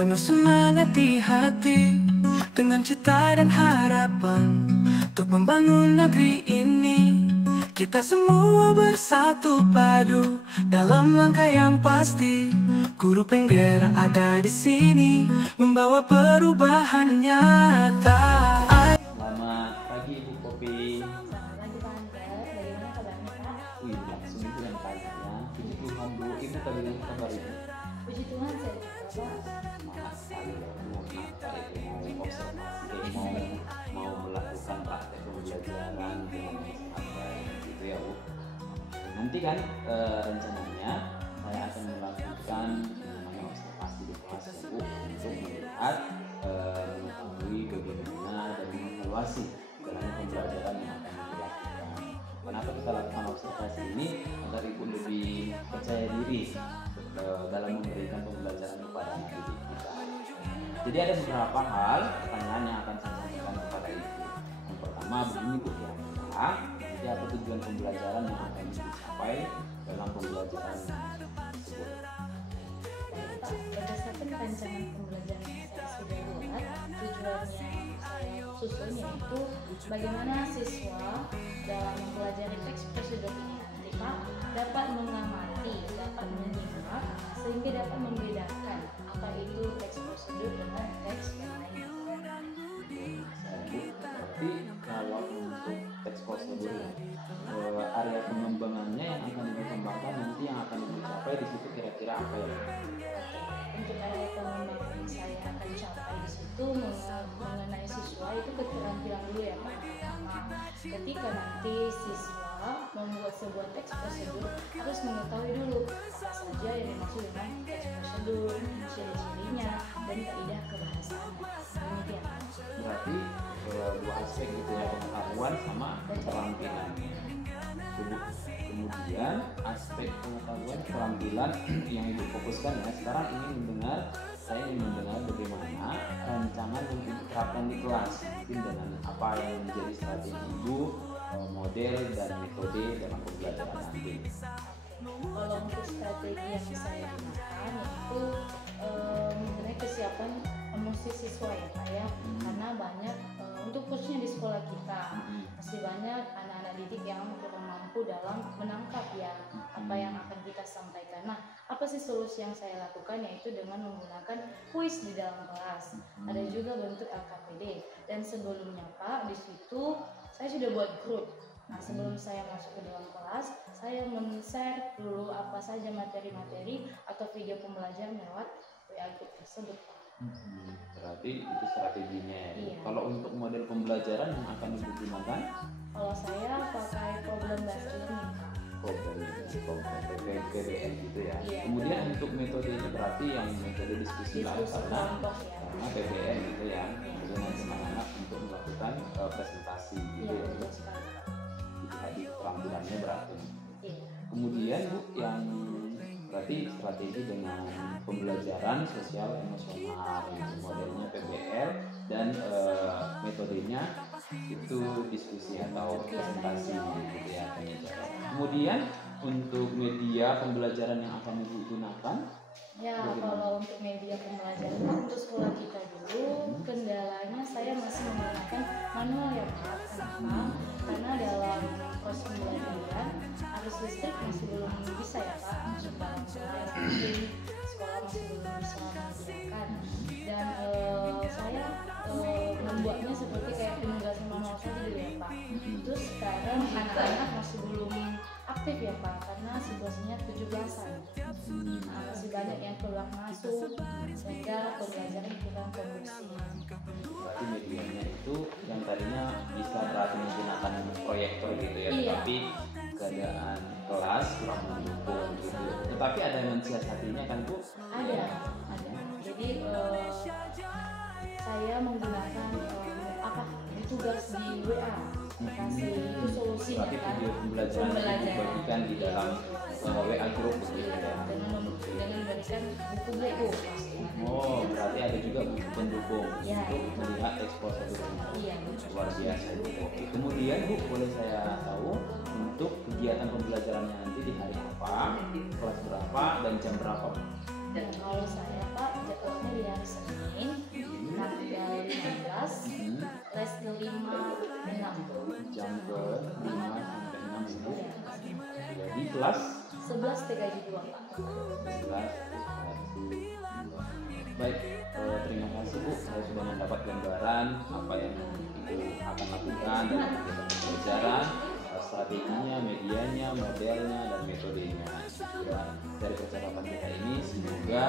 penuh semangat di hati, dengan cita dan harapan untuk membangun negeri ini. Kita semua bersatu padu dalam langkah yang pasti. Guru penggerak ada di sini, membawa perubahan nyata. Selamat pagi Ibu Popi. Selamat pagi Pak Hunter, bagaimana kabarnya Pak? Wih, langsung itu yang tanya. Puji Tuhan Bu, Ibu bagaimana kabar Ibu? Puji Tuhan saya juga Pak. Semangat sekali ya Bu. Kenapa itu mau observasi, mau melakukan praktek pembelajaran dengan santai gitu ya Bu. Nanti kan rencananya saya akan melakukan namanya observasi di kelas ya Bu, untuk melihat mengetahui bagaimana dan mengevaluasi dalam pembelajaran yang akan dilakukan. Kenapa kita lakukan observasi ini? Agar Ibu lebih percaya diri dalam memberikan pembelajaran kepada anak didik kita. Jadi ada beberapa hal pertanyaan yang akan saya sampaikan kepada Ibu. Yang pertama begini Bu, kira-kira nanti apa tujuan pembelajaran yang akan dicapai dalam pembelajaran tersebut? Baik Pak, berdasarkan rancangan pembelajaran yang saya sudah buat, tujuannya saya susun yaitu bagaimana siswa dalam mempelajari teks prosedur ini nanti Pak dapat mengamati, dapat menyimak, sehingga dapat membedakan apa itu teks prosedur dengan teks yang lain. Berarti kalau untuk teks prosedur area pengembangannya yang akan dikembangkan nanti yang akan dicapai di situ kira-kira apa ya? Untuk area pengembangan yang saya akan capai di situ mengenai siswa itu keterampilan dulu ya Pak. Ketika nanti siswa membuat sebuah teks prosedur harus mengetahui dulu apa saja yang dimaksud dengan teks prosedur, ciri-cirinya, dan kaidah kebahasaan. Demikian. Berarti dua aspek gitu ya, pengetahuan sama keterampilan. Kemudian aspek pengetahuan keterampilan yang Ibu fokuskan ya, sekarang saya ingin mendengar bagaimana rancangan yang diterapkan di kelas, mungkin dengan apa yang menjadi strategi Ibu, model dan metode dalam pembelajaran nanti. Kalau untuk strategi yang saya gunakan yaitu mengenai kesiapan emosi siswa ya Pak ya, karena banyak untuk khususnya di sekolah kita masih banyak anak-anak didik yang kurang mampu dalam menangkap ya apa yang akan kita sampaikan. Nah, apa sih solusi yang saya lakukan yaitu dengan menggunakan kuis di dalam kelas. Ada juga bentuk LKPD, dan sebelumnya Pak di situ saya sudah buat grup. Nah, sebelum saya masuk ke dalam kelas, saya men-share dulu apa saja materi-materi atau video pembelajaran lewat WA group tersebut. Berarti itu strateginya ya. Iya. Kalau untuk model pembelajaran yang akan digunakan, Kalau saya pakai problem based learning. PBL gitu ya. Iya. Kemudian untuk metodenya berarti yang metode diskusi lah, Diskusi kelompok ya. karena PBL gitu ya. Jadi nanti anak-anak untuk melakukan presentasi gitu Iya, ya. betul sekali Pak. Itu tadi keterampilannya berarti. Iya. Kemudian Bu, yang berarti strategi dengan pembelajaran sosial emosional, gitu. Modelnya PBL dan metodenya itu diskusi atau presentasi gitu ya. Kemudian untuk media pembelajaran yang akan Ibu gunakan, Ya, kalau untuk media pembelajaran untuk sekolah kita dulu, kendalanya saya masih menggunakan manual ya Pak. Kenapa? Karena dalam proses pembelajaran arus listrik masih belum bisa ya Pak masuk dalam kelas, mungkin sekolah masih belum bisa menyediakan. Dan saya membuatnya seperti kayak penugasan manual saja dulu ya Pak. Terus sekarang anak-anak masih belum aktif ya Pak, karena situasinya 17-an. Nah, masih banyak yang keluar masuk sehingga pembelajaran kurang kondusif. berarti medianya itu yang tadinya bisa berarti menggunakan proyektor gitu ya, Iya. tapi keadaan kelas kurang mendukung gitu. Tetapi ada yang mensiasatinya kan Bu? Ada. Jadi saya menggunakan tugas di WA. Kasih itu solusinya Berarti kan. video pembelajaran dibagikan di dalam WA group begitu ya. Dengan memberikan buku Lego. Oh, berarti ada juga buku pendukung Ya. untuk melihat eksposur ini. Iya. Luar biasa Bu. Oke. Kemudian Bu, boleh saya tahu untuk kegiatan pembelajarannya nanti di hari apa, kelas berapa, dan jam berapa Bu? Dan kalau saya Pak, jadwalnya di hari Senin tanggal 15, les ke 5, 6. Jam ke 5 sampai 6 Ibu. Jadi kelas 11 TKJ 2 Pak. 11. Baik, terima kasih Bu. Saya sudah mendapat gambaran apa yang Ibu akan lakukan dalam kegiatan pembelajaran, strateginya, medianya, modelnya, dan metodenya. Dan dari percakapan kita ini semoga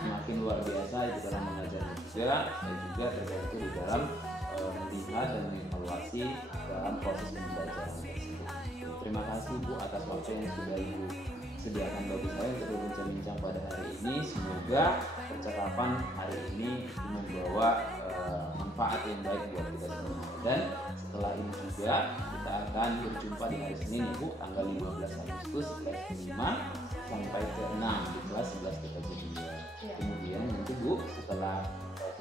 semakin luar biasa di dalam mengajar juga, dan juga terbantu di dalam melihat dan mengevaluasi dalam proses pembelajaran tersebut. Terima kasih Bu atas waktu yang sudah Ibu sediakan bagi saya untuk berbincang-bincang pada hari ini. Semoga percakapan hari ini membawa manfaat yang baik buat kita semua. Dan setelah ini juga kita akan berjumpa di hari Senin Ibu, tanggal 15 Agustus kelas 5 sampai ke 6 di kelas 11 kita juga. Kemudian nanti Bu, setelah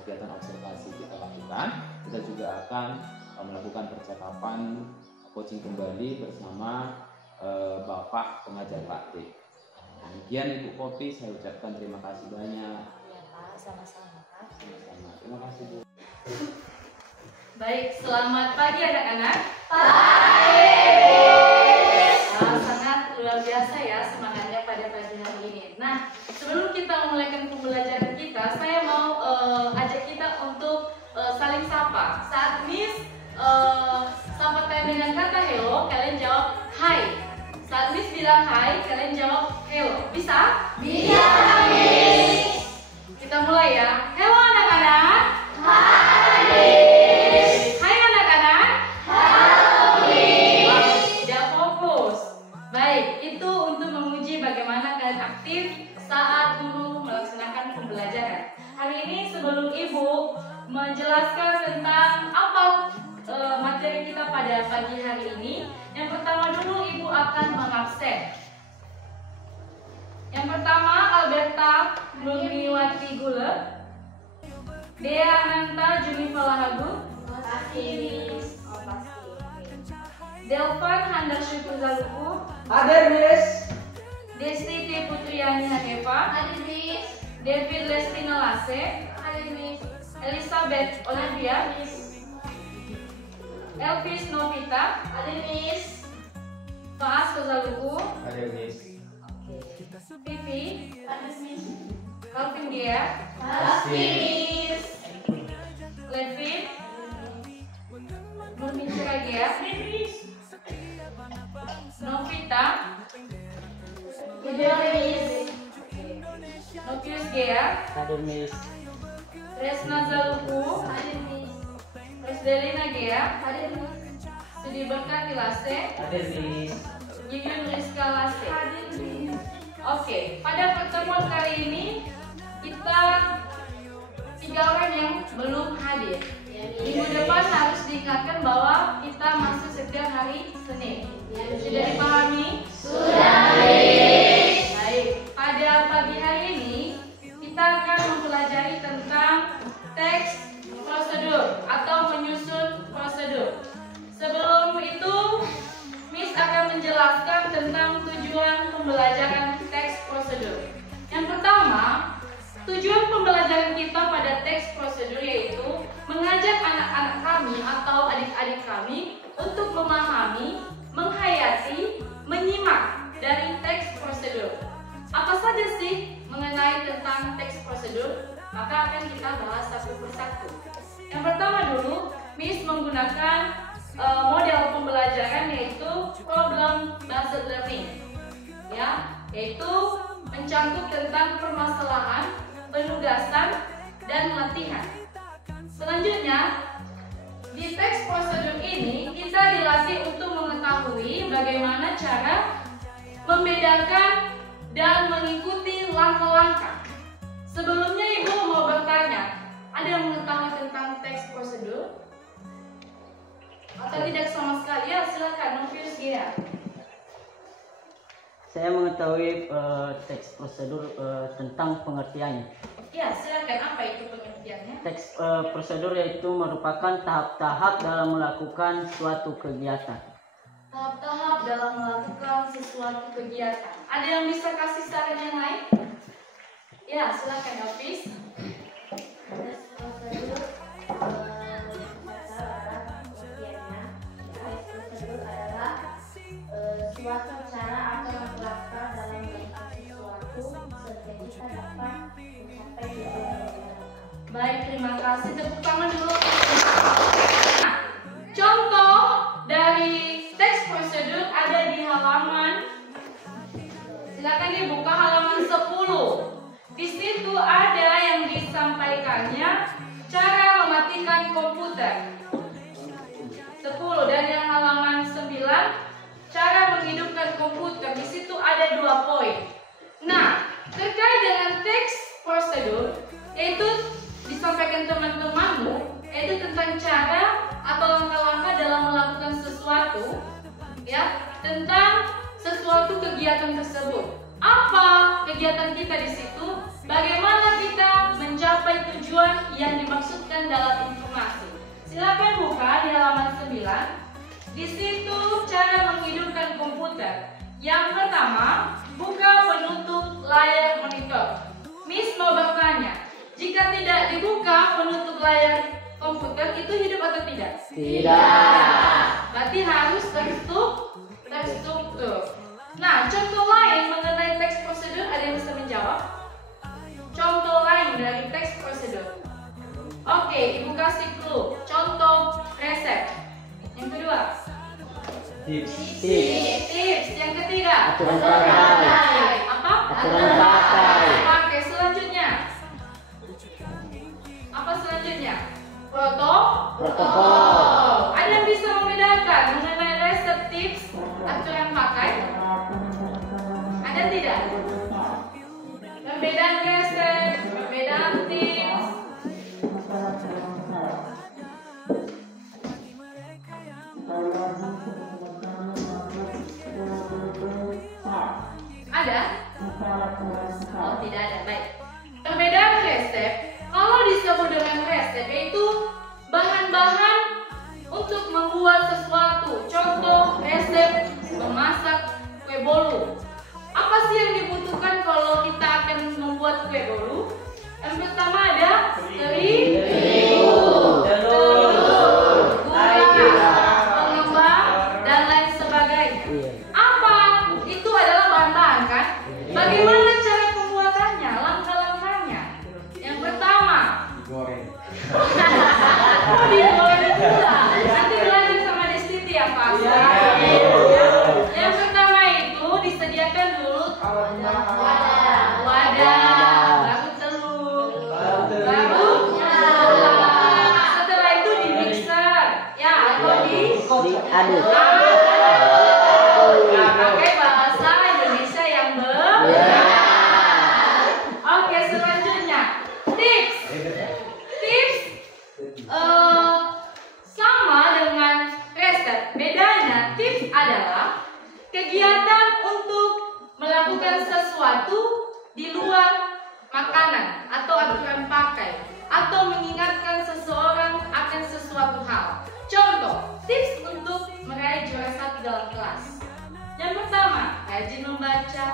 kegiatan observasi kita lakukan, kita juga akan melakukan percakapan coaching kembali bersama Bapak pengajar praktik. Demikian Ibu Popi, saya ucapkan terima kasih banyak. Ya Pak, sama-sama. Sama-sama. Terima kasih Bu. Baik, selamat pagi anak-anak. Sangat luar biasa ya semangatnya pada pagi hari ini. Nah, sebelum kita memulai pembelajaran kita, saya mau ajak kita untuk saling sapa. Saat Miss sapa kalian dengan kata hello, kalian jawab hai. Saat Miss bilang hai, kalian jawab hello. Bisa? Bisa, Miss. Kita mulai ya. Hello anak-anak. Hai anak-anak. Tidak fokus. Baik, itu untuk menguji bagaimana kalian aktif saat guru melaksanakan pembelajaran. Hari ini sebelum Ibu menjelaskan tentang apa materi kita pada pagi hari ini, yang pertama dulu Ibu akan mengabsen. Yang pertama Alberta Nurmiwati Gule, Dea Ananta Junifa Lahagu, Delvan Handar Syukur Zaluku, Hadir Miss. Desti T. Putriani Hanefa, David Lestina Lase, Elizabeth Olivia, Elvis Novita, Faas Kozaluku, Hadir Miss. Vivi, Calvin Dia, Levin, Nurmin Siragia, Novita, Novius Gea, Hadir Miss. Resna Zaluku, Resdelina Gea, Sudi Berkati Lase, Hadir Miss. Yuyun Rizka Lase. Oke, pada pertemuan kali ini kita 3 orang yang belum hadir. Minggu depan harus diingatkan bahwa kita masuk setiap hari Senin. Sudah dipahami? Sudah. Baik, pada pagi hari ini kita akan mempelajari tentang teks prosedur atau menyusun prosedur. Sebelum itu, Miss akan menjelaskan tentang tujuan pembelajaran teks prosedur. Yang pertama, tujuan pembelajaran kita pada teks prosedur yaitu mengajak anak-anak kami atau adik-adik kami untuk memahami, menghayati, menyimak dari teks prosedur. Apa saja sih mengenai tentang teks prosedur? Maka akan kita bahas satu persatu. Yang pertama dulu, Miss menggunakan model pembelajaran yaitu problem based learning, ya, yaitu mencakup tentang permasalahan, penugasan, dan latihan. Selanjutnya, di teks prosedur ini kita dilatih untuk mengetahui bagaimana cara membedakan dan mengikuti langkah-langkah. Sebelumnya Ibu mau bertanya, ada yang mengetahui tentang teks prosedur? Atau tidak sama sekali? Ya, silakan, Novius Gea. Saya mengetahui teks prosedur tentang pengertiannya. Ya, silakan. Apa itu pengertiannya? Teks prosedur yaitu merupakan tahap-tahap dalam melakukan suatu kegiatan. Tahap-tahap dalam melakukan sesuatu kegiatan. Ada yang bisa kasih saran yang lain? Ya, silakan Elvis. Tes prosedur prosedur adalah suatu cara atau langkah dalam melakukan sesuatu sehingga kita dapat mencapai tujuan yang diharapkan. Baik, terima kasih. Tepuk tangan dulu. Nah, contoh dari teks prosedur ada di halaman. Silakan dibuka halaman 10. Di situ ada yang disampaikannya cara mematikan komputer. 10 dan yang halaman 9 cara menghidupkan komputer. Di situ ada 2 poin. Nah, terkait dengan teks prosedur yaitu disampaikan teman-temanmu yaitu tentang cara atau langkah-langkah dalam melakukan sesuatu, ya, tentang sesuatu kegiatan tersebut. Apa kegiatan kita di situ? Bagaimana kita mencapai tujuan yang dimaksudkan dalam informasi? Silakan buka di halaman 9. Di situ cara menghidupkan komputer. Yang pertama, buka penutup layar monitor. Miss mau bertanya, jika tidak dibuka penutup layar komputer itu hidup atau tidak? Tidak. Berarti harus terstruktur. Nah, contoh lain mengenai teks prosedur ada yang bisa menjawab? Contoh lain dari teks prosedur. Oke, Ibu kasih clue. Contoh resep. Yang kedua. Tips. Tips. Yang ketiga. Aturan pakai. Apa? Aturan pakai. Pakai. Selanjutnya. Apa selanjutnya? Protokol. Ada yang bisa membedakan mengenai resep, tips, aturan pakai? Ada tidak? Perbedaan resep, perbedaan tips. Ada? Oh, tidak ada. Baik. Perbedaan resep, kalau disebut dengan resep yaitu bahan-bahan untuk membuat sesuatu. Contoh resep memasak kue bolu. Apa sih yang dibutuhkan kalau kita akan membuat kue bolu? Yang pertama ada terigu, telur, gula, pengembang, dan lain sebagainya. Apa? Itu adalah bahan-bahan kan? Bagaimana cara pembuatannya? Langkah-langkahnya. Yang pertama, Goreng. oh digoreng pula. Nanti belajar sama Destiti ya Pak. Yang pertama itu disediakan dulu wadah, baru telur, baru gula. Setelah itu di mixer, ya, atau Diaduk. Nah, pakai bahasa Indonesia yang benar. Oke, selanjutnya tips. Tips sama dengan resep. Bedanya tips adalah kegiatan untuk melakukan sesuatu di luar makanan atau aturan pakai atau mengingatkan seseorang akan sesuatu hal. Contoh, tips untuk meraih juara 1 dalam kelas. Yang pertama, rajin membaca,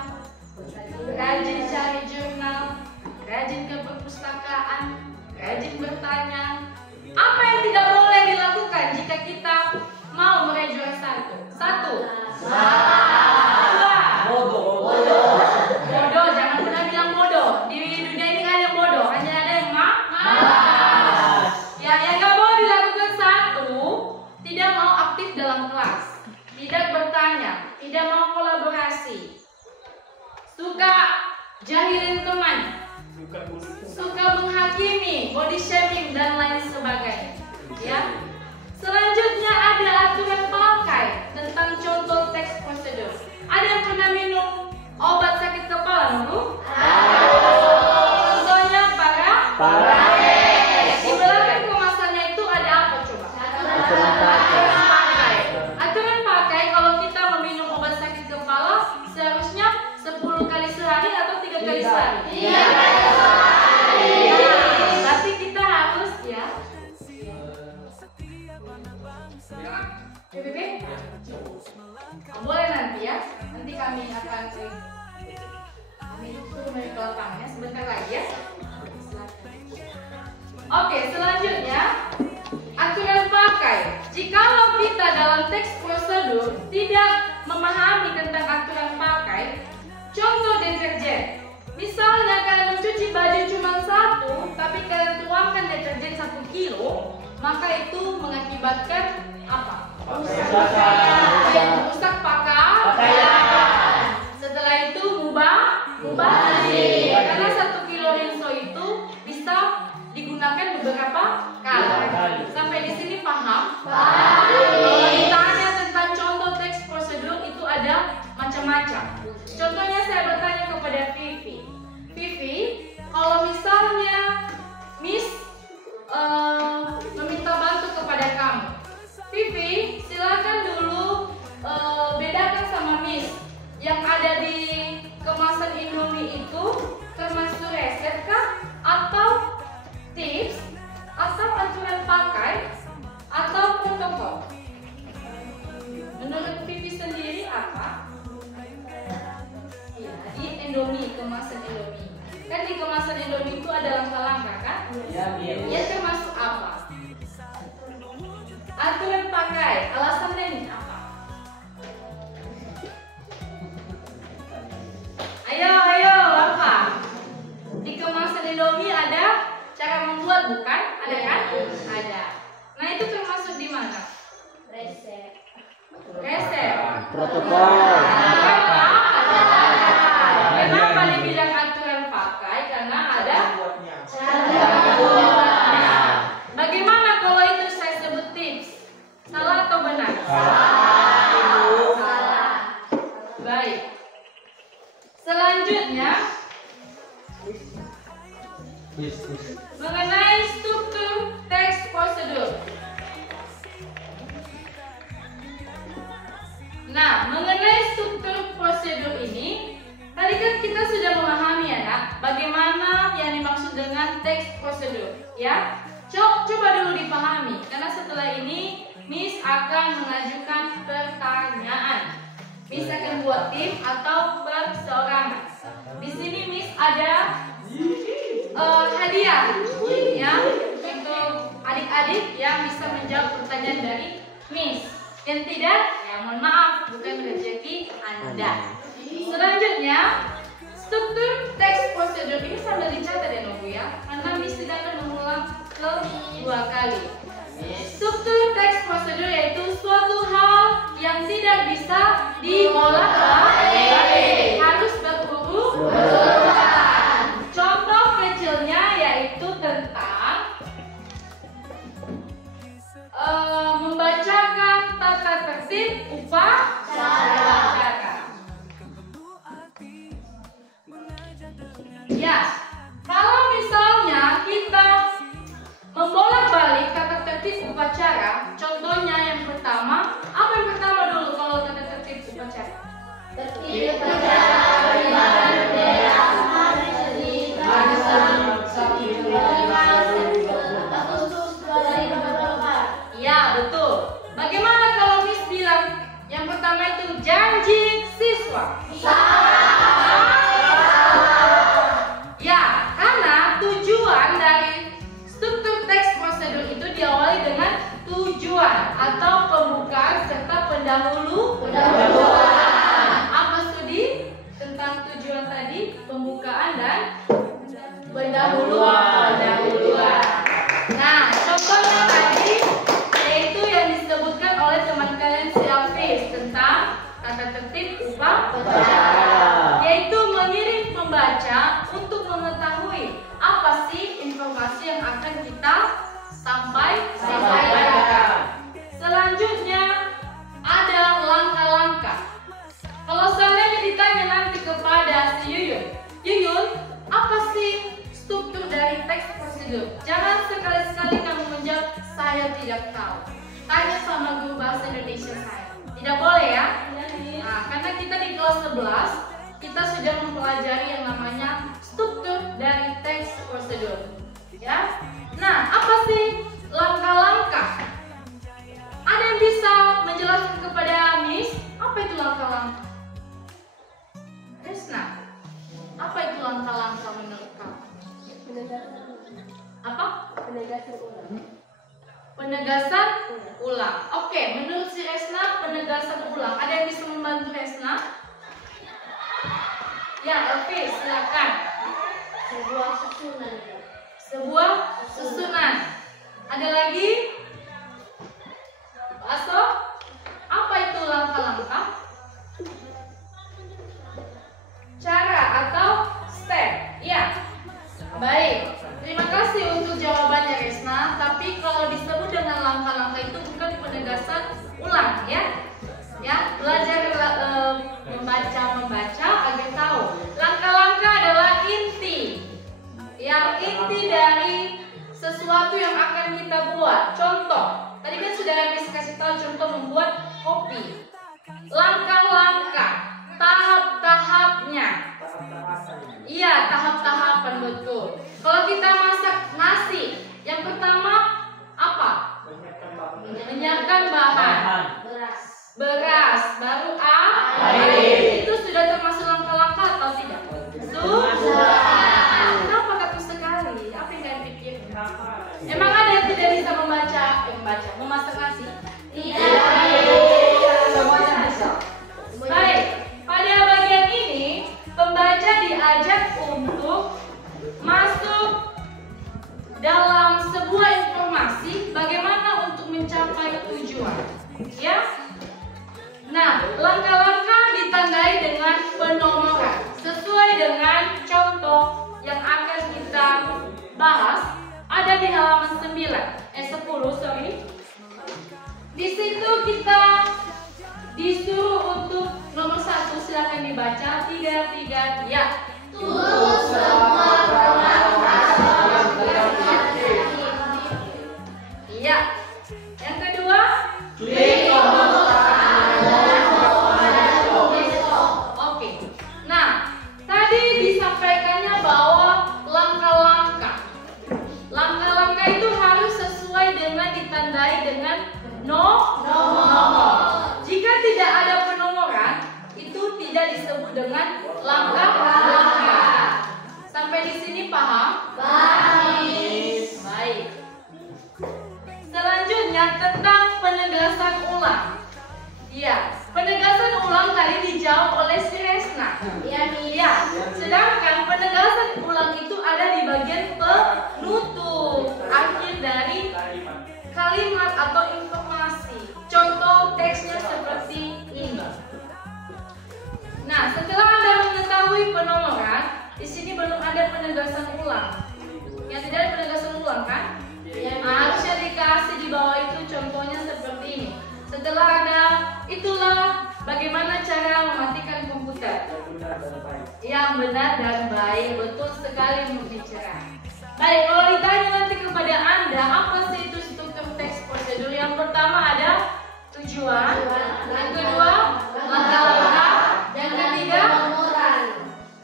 rajin cari jurnal, rajin ke perpustakaan, rajin bertanya. Apa yang tidak boleh dilakukan jika kita mau meraih juara 1? 1. Bodoh, jangan pernah bilang bodoh. Di dunia ini nggak ada yang bodoh, hanya ada yang malas. Ya, yang nggak boleh dilakukan 1, tidak mau aktif dalam kelas, tidak bertanya, tidak mau kolaborasi, suka jahilin teman, suka menghakimi, body shaming dan lain sebagainya. Ya. Selanjutnya ada aturan pakai tentang contoh teks prosedur. Ada yang pernah minum obat sakit kepala, Bu? Contohnya Paracetamol. Di belakang kemasannya itu ada apa coba? Aturan pakai. Aturan pakai kalau kita meminum obat sakit kepala seharusnya 10 kali sehari atau 3 kali sehari? 3 kali sehari. Berarti kita harus ya. PBB? Boleh nanti ya. Nanti kami akan suruh main ke lapangnya sebentar lagi Oke, selanjutnya aturan pakai. Jikalau kita dalam teks prosedur tidak memahami tentang aturan pakai, contoh deterjen. Misalnya kalian mencuci baju cuma 1, tapi kalian tuangkan deterjen 1 kilo, maka itu mengakibatkan apa? Rusak pakaian. Setelah itu mubazir. Karena 1 kilo rinso itu bisa digunakan beberapa kali. Sampai di sini paham? Kalau ditanya tentang contoh teks prosedur itu ada macam-macam. Contohnya saya bertanya kepada Vivi. Vivi, kalau misalnya Miss meminta bantu kepada kamu, Vivi silakan dulu bedakan sama Miss yang ada di kemasan Indomie itu termasuk resep kah, atau tips, atau aturan pakai, atau protokol? Menurut Vivi sendiri apa? Ya, di Indomie, kemasan Indomie. Kan di kemasan Indomie itu ada langkah-langkah kan? Ya, termasuk apa? Aturan pakai, alasannya ini apa? Ayo, apa? Di kemasan Indomie ada cara membuat, bukan? Ada kan? Ada. Nah, itu termasuk di mana? Resep. Protokol. Kenapa dibilang aturan pakai? Karena ada cara membuatnya. Bagaimana kalau itu saya sebut tips? Salah atau benar? Salah. Baik. Selanjutnya mengenai struktur teks prosedur. Nah, mengenai struktur prosedur ini, tadi kan kita sudah memahami ya, nak, bagaimana yang dimaksud dengan teks prosedur, ya. Coba dulu dipahami, karena setelah ini Miss akan mengajukan pertanyaan. Miss akan buat tim atau perseorangan. Di sini Miss ada hadiah, ya, untuk adik-adik yang bisa menjawab pertanyaan dari Miss. Yang tidak, ya mohon maaf, bukan rezeki Anda. Selanjutnya, struktur teks prosedur ini sambil dicatat ya Nobu ya, karena Miss tidak akan mengulang kedua kali. Struktur teks prosedur yaitu suatu hal yang tidak bisa dibolak-balik, harus berurutan. Contoh kecilnya yaitu tentang membacakan tata tertib upacara. Ya, kalau misalnya kita membolak-balik tata tertib upacara, contohnya yang pertama, apa yang pertama dulu kalau tata tertib upacara? Tertib upacara beribadah bendera hari Senin Agustus 2024. Ya, betul. Bagaimana kalau Miss bilang yang pertama itu janji siswa? Ya, karena tujuan dari struktur teks prosedur itu diawali dengan tujuan atau pembukaan serta pendahuluan. Apa studi tentang tujuan tadi? Pembukaan dan pendahuluan. Nah, contohnya tadi yaitu yang disebutkan oleh teman kalian si Alfis tentang tata tertib upacara, yaitu mengirim pembaca untuk mengetahui apa sih informasi yang akan kita sampaikan. Selanjutnya ada langkah-langkah. Kalau seandainya ditanya nanti kepada si Yuyun, apa sih struktur dari teks prosedur? Jangan sekali-sekali kamu menjawab saya tidak tahu. Tanya sama guru bahasa Indonesia saya. Tidak boleh ya? Nah, karena kita di kelas 11 kita sudah mempelajari yang namanya struktur dari teks prosedur. Ya. Nah, apa sih langkah-langkah? Ada yang bisa menjelaskan kepada Miss apa itu langkah-langkah? Resna, apa itu langkah-langkah menurut kamu? Apa? Penegasan ulang. Oke, menurut si Resna penegasan ulang. Ada yang bisa membantu Resna? Ya, oke, silakan. Sebuah susunan. Sebuah susunan. Ada lagi? Pak Aso, apa itu langkah-langkah? Cara atau step? Ya. Baik. Terima kasih untuk jawabannya Resna. Tapi kalau disebut dengan langkah-langkah itu bukan penegasan ulang, ya. Ya, belajar membaca agar tahu. Langkah-langkah adalah inti. Yang inti dari sesuatu yang akan kita buat. Contoh, tadi kan sudah habis kasih tahu contoh membuat kopi. Langkah-langkah, tahap-tahapnya. Iya, tahap-tahapan, betul. Kalau kita masak nasi, yang pertama apa? Menyiapkan bahan. Beras, baru air. Itu sudah termasuk langkah-langkah atau tidak? Sudah. Kenapa kaku sekali? Apa yang kalian pikirkan? Emang ada yang tidak bisa memasak nasi? Tidak. Semuanya bisa. Baik, pada bagian ini pembaca diajak untuk masuk dalam sebuah informasi bagaimana untuk mencapai tujuan. Ya. Nah, langkah-langkah ditandai dengan penomoran sesuai dengan contoh yang akan kita bahas ada di halaman 10. Di situ kita disuruh untuk nomor 1, silakan dibaca 3 ya. Turut semua Iya. Yang kedua, Klik tombol oke. Nah, tadi disampaikannya bahwa langkah-langkah itu harus sesuai dengan ditandai dengan nomor. Jika tidak ada penomoran, itu tidak disebut dengan langkah-langkah. Sampai di sini paham? Baik. Selanjutnya tentang penegasan ulang. Ya, penegasan ulang tadi dijawab oleh si Resna. Iya. Sedangkan penegasan ulang itu ada di bagian penutup, akhir dari kalimat atau informasi. Contoh teksnya seperti ini. Nah, setelah Anda mengetahui penomoran, di sini belum ada penegasan ulang. Yang tidak ada penegasan ulang kan? Harusnya dikasih di bawah itu contohnya seperti ini. Setelah ada, itulah bagaimana cara mematikan komputer. Yang benar dan baik, betul sekali berbicara. Baik, kalau ditanya nanti kepada Anda, apa sih itu struktur teks prosedur? Yang pertama ada tujuan, yang kedua langkah-langkah, yang ketiga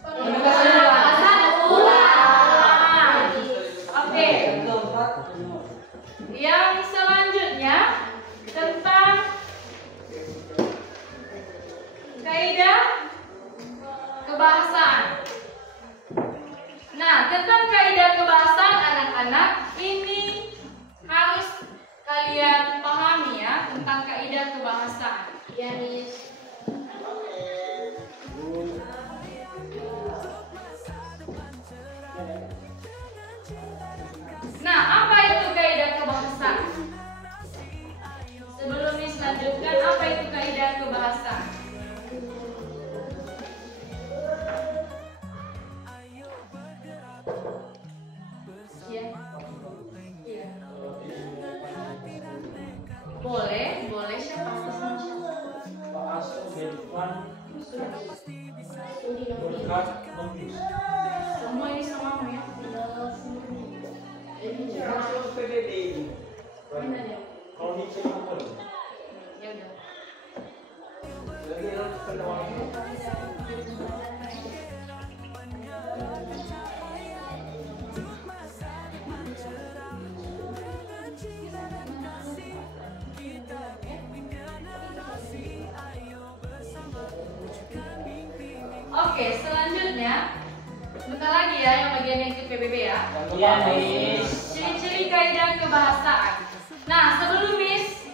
penegasan ulang. Oke. Yang selanjutnya tentang kaidah kebahasaan. Nah, tentang kaidah kebahasaan anak-anak ini harus kalian pahami ya, tentang kaidah kebahasaan. Ya, Miss. Nah, apa itu kaidah kebahasaan? Sebelum Miss lanjutkan, apa itu kaidah kebahasaan? Ya. Iya. Boleh siapa? Pak Aso Irfan Studi berkat Nobis. Semua ini sama ya. Masuk PBB ini. Mana dia? Kalau di sini boleh. Ya udah. Jadi harus penawaran. Oke, selanjutnya bentar lagi ya yang bagian yang ikut PBB ya. Iya, Miss. Ciri ciri-ciri kaidah kebahasaan. Nah, sebelum Miss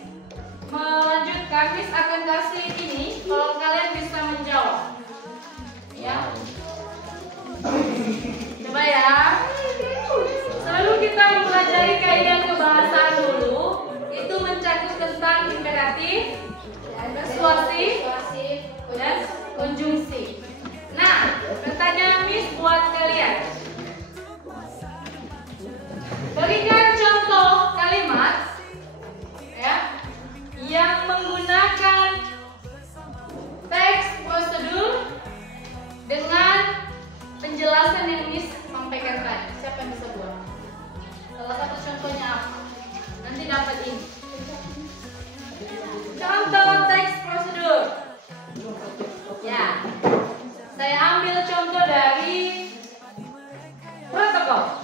melanjutkan, Miss akan kasih ini kalau kalian bisa menjawab. Ya. Coba ya. Sebelum kita mempelajari kaidah kebahasaan dulu, itu mencakup tentang imperatif, persuasif, dan konjungsi. Nah, pertanyaan Miss buat kalian. Berikan contoh kalimat ya yang menggunakan teks prosedur dengan penjelasan yang Miss sampaikan tadi. Siapa yang bisa buat? Salah satu contohnya apa? Nanti dapat ini. Contoh teks prosedur. Ya, saya ambil contoh dari protokol.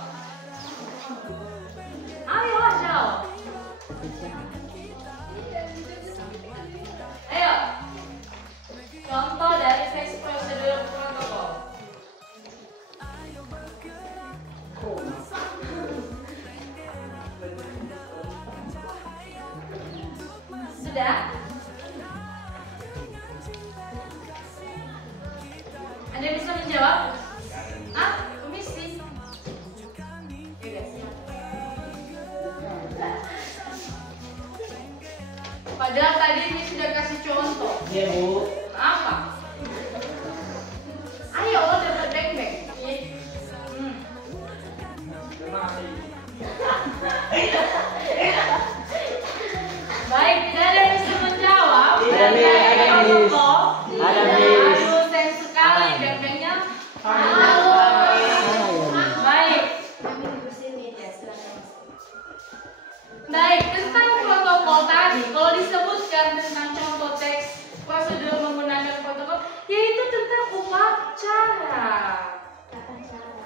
Ayo jawab. Ayo. Contoh dari teks prosedur protokol. Sudah? Ada yang bisa menjawab? Ah, komisi. Padahal tadi Miss sudah kasih contoh. Iya, Bu. Apa? Ayo dapat backpack. Baik, tidak ada yang bisa menjawab. Tidak ada yang bisa. Ada Miss. Aduh, sayang sekali backpacknya. Baik. Baik, tentang protokol tadi, kalau disebutkan tentang contoh teks prosedur menggunakan protokol, yaitu tentang upacara,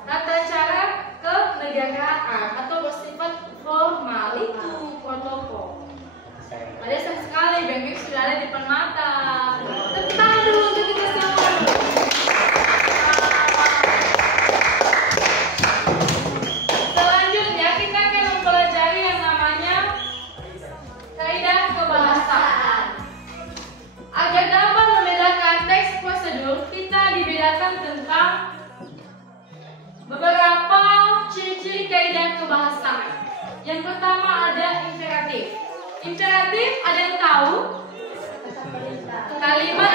tata cara kenegaraan atau bersifat formal, itu protokol. Ada sayang sekali, backpack sudah ada di depan mata. Tentang dulu untuk kita semua. Selanjutnya kita akan mempelajari yang namanya kaidah kebahasaan. Agar dapat membedakan teks prosedur, kita dibedakan tentang beberapa ciri-ciri kaidah kebahasaan. Yang pertama ada imperatif. Imperatif ada yang tahu? Kalimat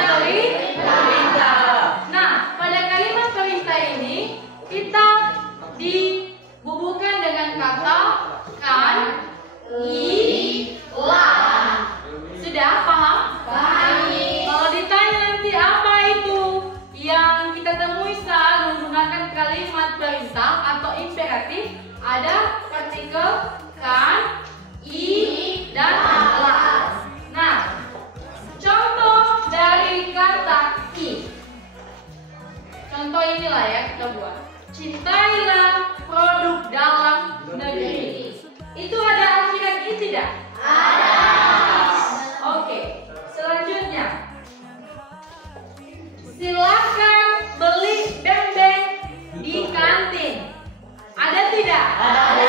perintah. Nah, pada kalimat perintah ini kita dibubuhkan dengan kata kan, lah. Sudah paham? Pahami. Kalau ditanya nanti apa itu yang kita temui saat menggunakan kalimat perintah atau imperatif, ada partikel kan, dan lah. Nah, contoh dari kata contoh inilah ya kita buat. Cintailah produk dalam negeri. Itu ada akhirat i tidak? Ada. Oke, selanjutnya. Silakan beli beng-beng di kantin. Ada tidak? Ada.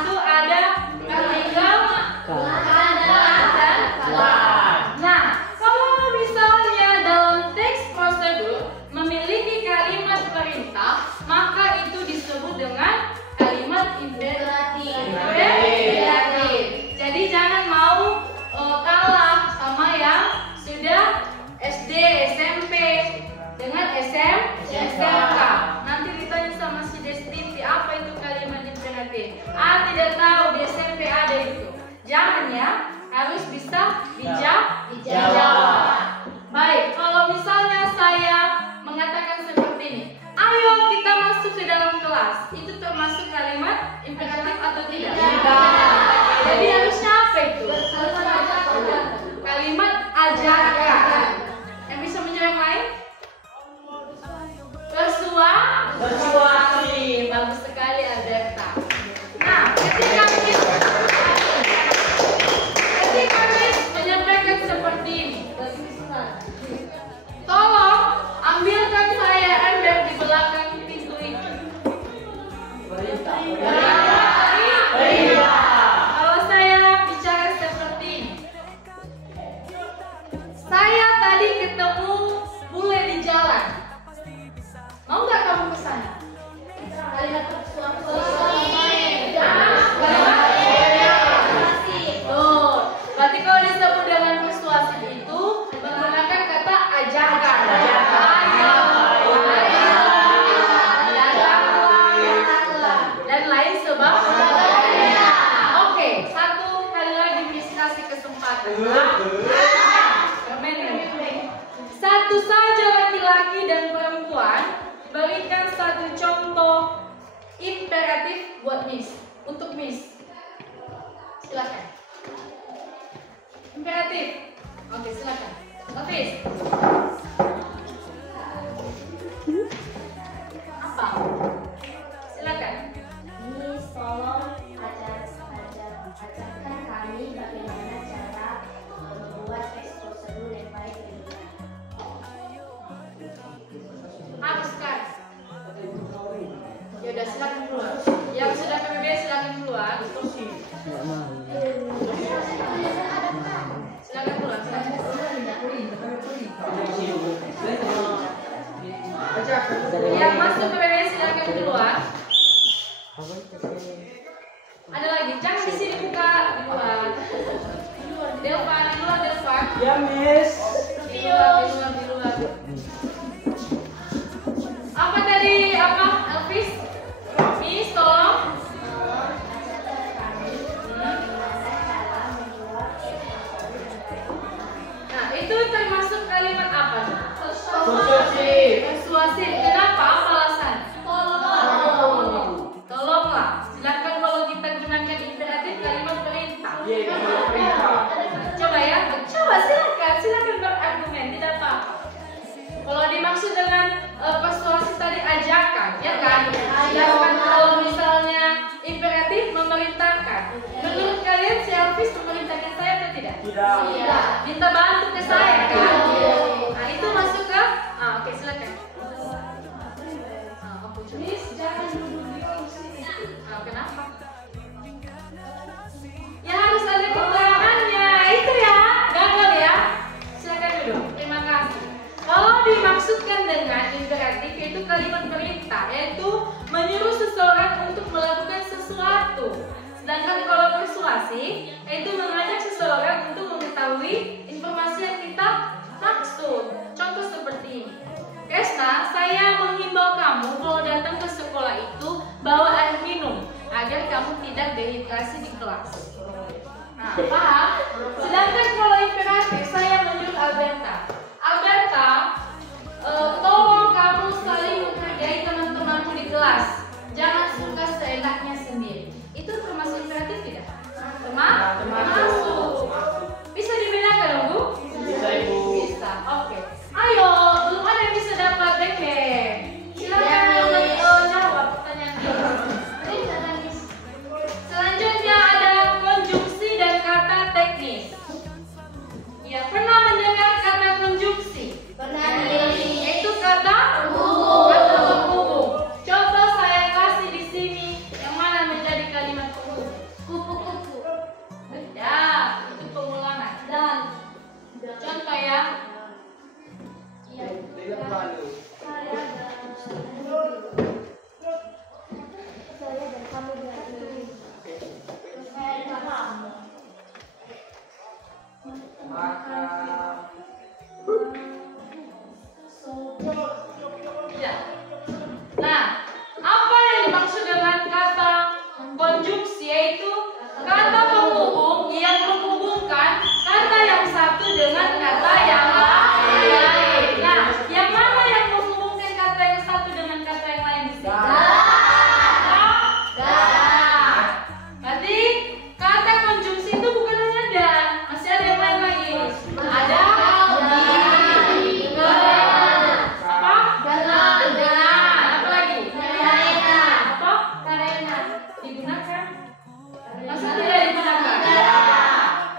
Itu ada partikel kan dan lah. Nah, kalau misalnya dalam teks prosedur memiliki kalimat perintah, maka itu disebut dengan kalimat imperatif. Jadi jangan mau kalah sama yang sudah SD, SMP dengan SMK. Nanti ditanya sama si Destivi apa itu kalimat imperatif. Tidak tahu di SMP ada itu. Jangan ya, harus bisa dijawab. Baik, kalau misalnya saya mengatakan seperti ini, ayo kita masuk ke dalam kelas, itu termasuk kalimat imperatif atau tidak? Jadi harusnya apa itu? Kalimat ajakan. Yang bisa menjawab yang lain? Persuasi. Bagus sekali Alberta. Nah, ketika Miss menyampaikan seperti ini, tolong ambilkan saya ember di belakang pintu itu. Iya. imperatif buat Miss, untuk Miss. Silakan. Imperatif. Oke, silakan. Hafiz. Apa? Silakan. Miss, tolong ajarkan kami bagaimana cara membuat prosedur yang baik di dunia. Haruskan. Ya udah, silakan keluar. Yang sudah PBB silakan keluar. Silakan keluar. Yang masuk PBB silakan keluar. Ada lagi, jangan di sini buka di luar. Delvan, di luar Delvan. Ya, Miss. Di luar. Apa tadi? Apa, Elvis? Miss, tolong. Nah, itu termasuk kalimat apa? Persuasif. Kenapa? Apa alasan? Tolonglah. Silakan kalau kita gunakan imperatif kalimat perintah. Coba ya, silakan berargumen, tidak apa-apa. Kalau dimaksud dengan persuasif tadi ajakan, ya kan? Sedangkan kalau misalnya imperatif memerintahkan. Menurut kalian si Elvis memerintahkan saya atau tidak? Tidak. Minta bantu ke saya kan? Nah, itu masuk ke? Oke, silakan. Miss, jangan duduk di kursi itu. Kenapa? Ya harus ada keterangannya, itu ya. Gagal ya. Silakan duduk. Terima kasih. Kalau dimaksudkan dengan imperatif itu kalimat perintah, yaitu menyuruh seseorang untuk melakukan sesuatu. Sedangkan kalau persuasif itu mengajak seseorang untuk mengetahui informasi yang kita maksud. Contoh seperti ini. Kresna, saya menghimbau kamu kalau datang ke sekolah itu bawa air minum agar kamu tidak dehidrasi di kelas. Nah, paham? Sedangkan kalau imperatif saya menyuruh Alberta, tolong kamu saling menghargai teman-temanmu di kelas. Jangan suka seenaknya sendiri. Itu termasuk imperatif tidak? Termasuk. Bisa dibedakan dong, Bu? Bisa, Ibu. Bisa. Oke. Ayo, belum ada yang bisa dapat bebek. Silakan jawab pertanyaan ini. Selanjutnya ada konjungsi dan kata teknis. Ya, pernah mendengar kata konjungsi? Pernah. Yaitu kata penghubung. Coba saya kasih di sini yang mana menjadi kalimat penghubung. Kupu-kupu. Beda, itu pengulangan. Dan contoh ya. Saya dan kamu berdua. Saya dan kamu. Ya. Nah, apa yang dimaksud dengan kata konjungsi, yaitu kata penghubung yang menghubungkan kata yang satu dengan kata yang lain. Nah, yang mana yang menghubungkan kata yang satu dengan kata yang lain di sini? Berarti kata konjungsi itu bukan hanya dan, masih ada yang lain lagi. Ada apa lagi? Apa? Digunakan? Masa tidak digunakan?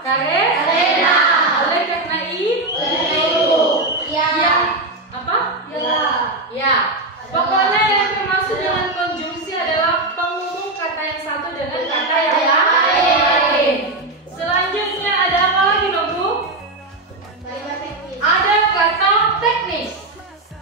Karena oleh karena apa? Ya. Pokoknya yang termasuk dengan konjungsi adalah penghubung kata yang satu dengan kata yang lain. Selanjutnya ada apa lagi, dong, Bu? Ada kata teknis.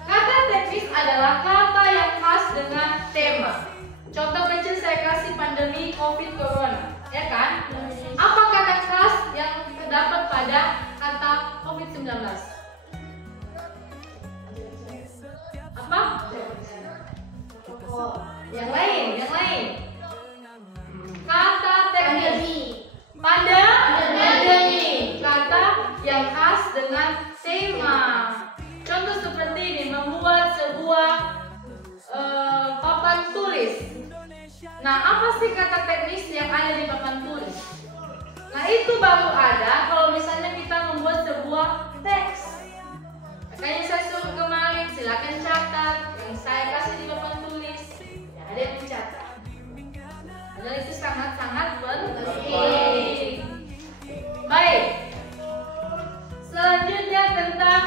Kata teknis adalah kata yang khas dengan tema. Contoh kecil saya kasih pandemi COVID Corona, ya kan? Apa kata khas yang terdapat pada kata COVID-19? Apa? Yang lain. Kata teknis. Pandemi. Kata yang khas dengan tema. Contoh seperti ini, membuat sebuah papan tulis. Nah, apa sih kata teknis yang ada di papan tulis? Nah, itu baru ada kalau misalnya kita membuat sebuah teks. Makanya saya suruh kemarin, silakan catat yang saya kasih di papan tulis. Ya, ada yang dicatat. Padahal itu sangat-sangat penting. Baik. Selanjutnya tentang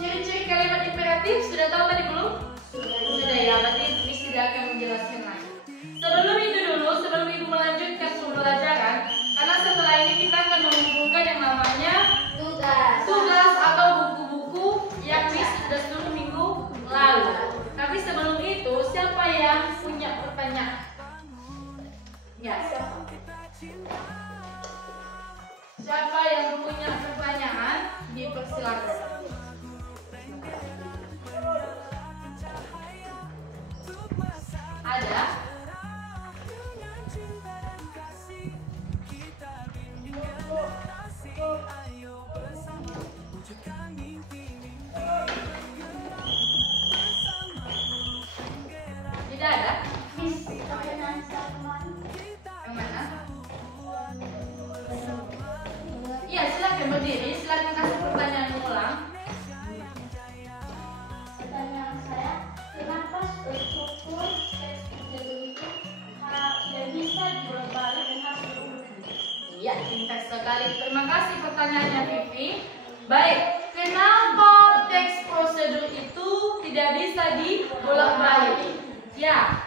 ciri-ciri kalimat imperatif. Sudah tahu tadi belum? Sudah ya, berarti Miss tidak akan menjelaskan lagi. Sebelum itu dulu, sebelum Ibu melanjutkan pembelajaran, karena setelah ini kita akan mengumpulkan yang namanya tugas atau buku-buku yang Miss sudah suruh minggu lalu. Tapi sebelum itu, siapa yang punya pertanyaan? Ya, siapa yang punya pertanyaan? Dipersilakan. Ada? Tidak ada? Miss, pertanyaan Salman. Yang mana? Iya, silakan berdiri. Silakan kasih pertanyaan ulang. Pertanyaan saya, kenapa struktur teks prosedur itu tidak bisa dibolak-balik dan harus diulang? Iya, pintar sekali. Terima kasih pertanyaannya, Vivi. Baik, kenapa teks prosedur itu tidak bisa dibolak-balik? Ya,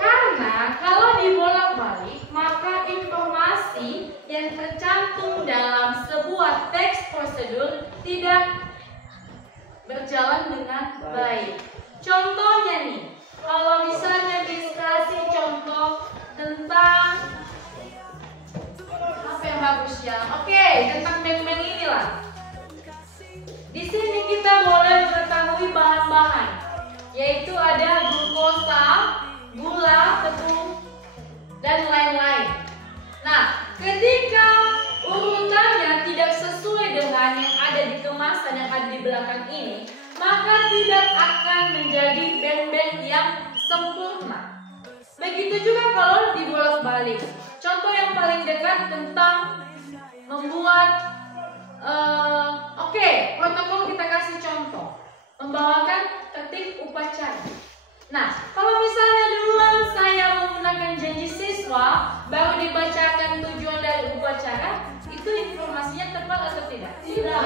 karena kalau dibolak-balik, maka informasi yang tercantum dalam sebuah teks prosedur tidak berjalan dengan baik. Contohnya nih, kalau misalnya dikasih contoh tentang apa yang bagus ya? Oke, tentang bank-bank inilah. Di sini kita boleh mengetahui bahan-bahan, yaitu ada glukosa, gula, tepung, dan lain-lain. Nah, ketika urutannya tidak sesuai dengan yang ada di kemasan yang ada di belakang ini, maka tidak akan menjadi bank-bank yang sempurna. Begitu juga kalau dibolak-balik. Contoh yang paling dekat tentang membuat protokol kita kasih contoh. Membawakan tertib upacara. Nah, kalau misalnya duluan saya menggunakan janji siswa, baru dibacakan tujuan dari upacara, itu informasinya tepat atau tidak? Tidak.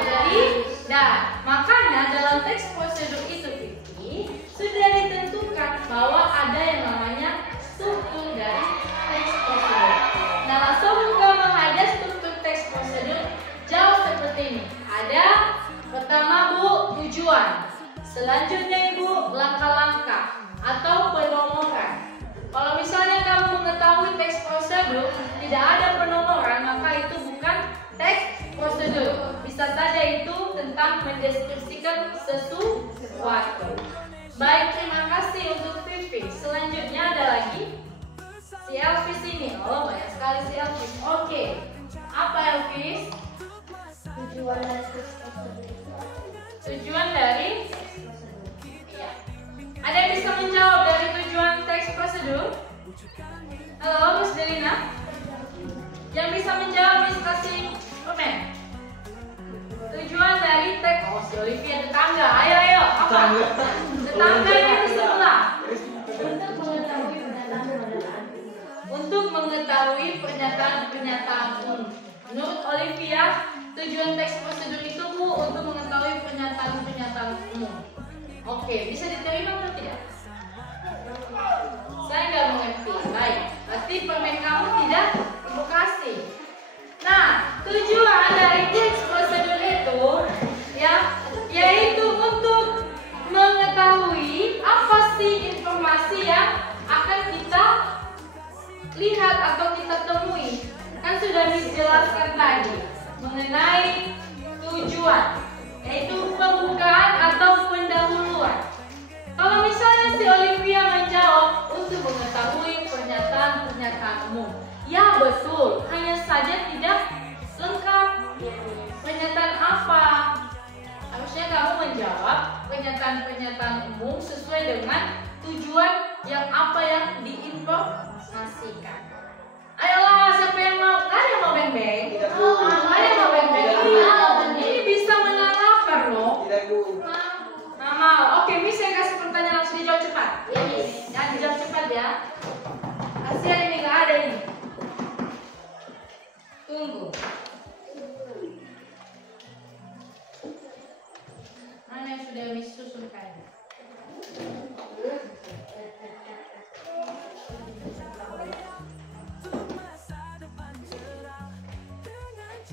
Makanya dalam teks prosedur itu, Vivi, sudah ditentukan bahwa ada yang namanya struktur dari teks prosedur. Nah, langsung ke menghadap struktur teks prosedur, jawab seperti ini. Ada pertama, Bu, tujuan. Selanjutnya, Ibu, langkah-langkah atau penomoran. Kalau misalnya kamu mengetahui teks prosedur tidak ada penomoran, maka itu bukan teks prosedur. Bisa saja itu tentang mendeskripsikan sesuatu. Baik, terima kasih untuk Vivi. Selanjutnya ada lagi si Elvis ini. Oh, banyak sekali si Elvis. Oke, apa Elvis? Tujuan dari teks prosedur itu apa? Tujuan dari ada yang bisa menjawab dari tujuan teks prosedur? Halo, Miss Delina? Yang bisa menjawab, Miss kasih komen. Tujuan dari teks, oh si Olivia tetangga, ayo, apa? Tetangga itu sebelah. Untuk mengetahui pernyataan umum. Menurut Olivia, tujuan teks prosedur itu, Bu, untuk mengetahui pernyataan umum. Oke, bisa diterima atau tidak? Saya nggak mengerti. Baik, berarti permen kamu tidak Ibu kasih. Nah, tujuan dari teks prosedur itu ya, yaitu untuk mengetahui apa sih informasi yang akan kita lihat atau kita temui. Kan sudah dijelaskan tadi mengenai tujuan, yaitu pembukaan atau pendahuluan. Kalau misalnya si Olivia menjawab untuk mengetahui pernyataan umum, ya betul, hanya saja tidak lengkap. Pernyataan apa? Harusnya kamu menjawab pernyataan umum sesuai dengan tujuan yang apa yang diinformasikan. Ayolah, siapa yang mau? Ada yang mau beng-beng? Ada yang mau beng-beng? Ini bisa mengalahkan loh. Nah, mau. Oke, Miss saya kasih pertanyaan langsung dijawab cepat. Ya, Miss. Ya, dijawab cepat ya. Asia ini nggak ada ini. Tunggu. Mana yang sudah Miss susunkan?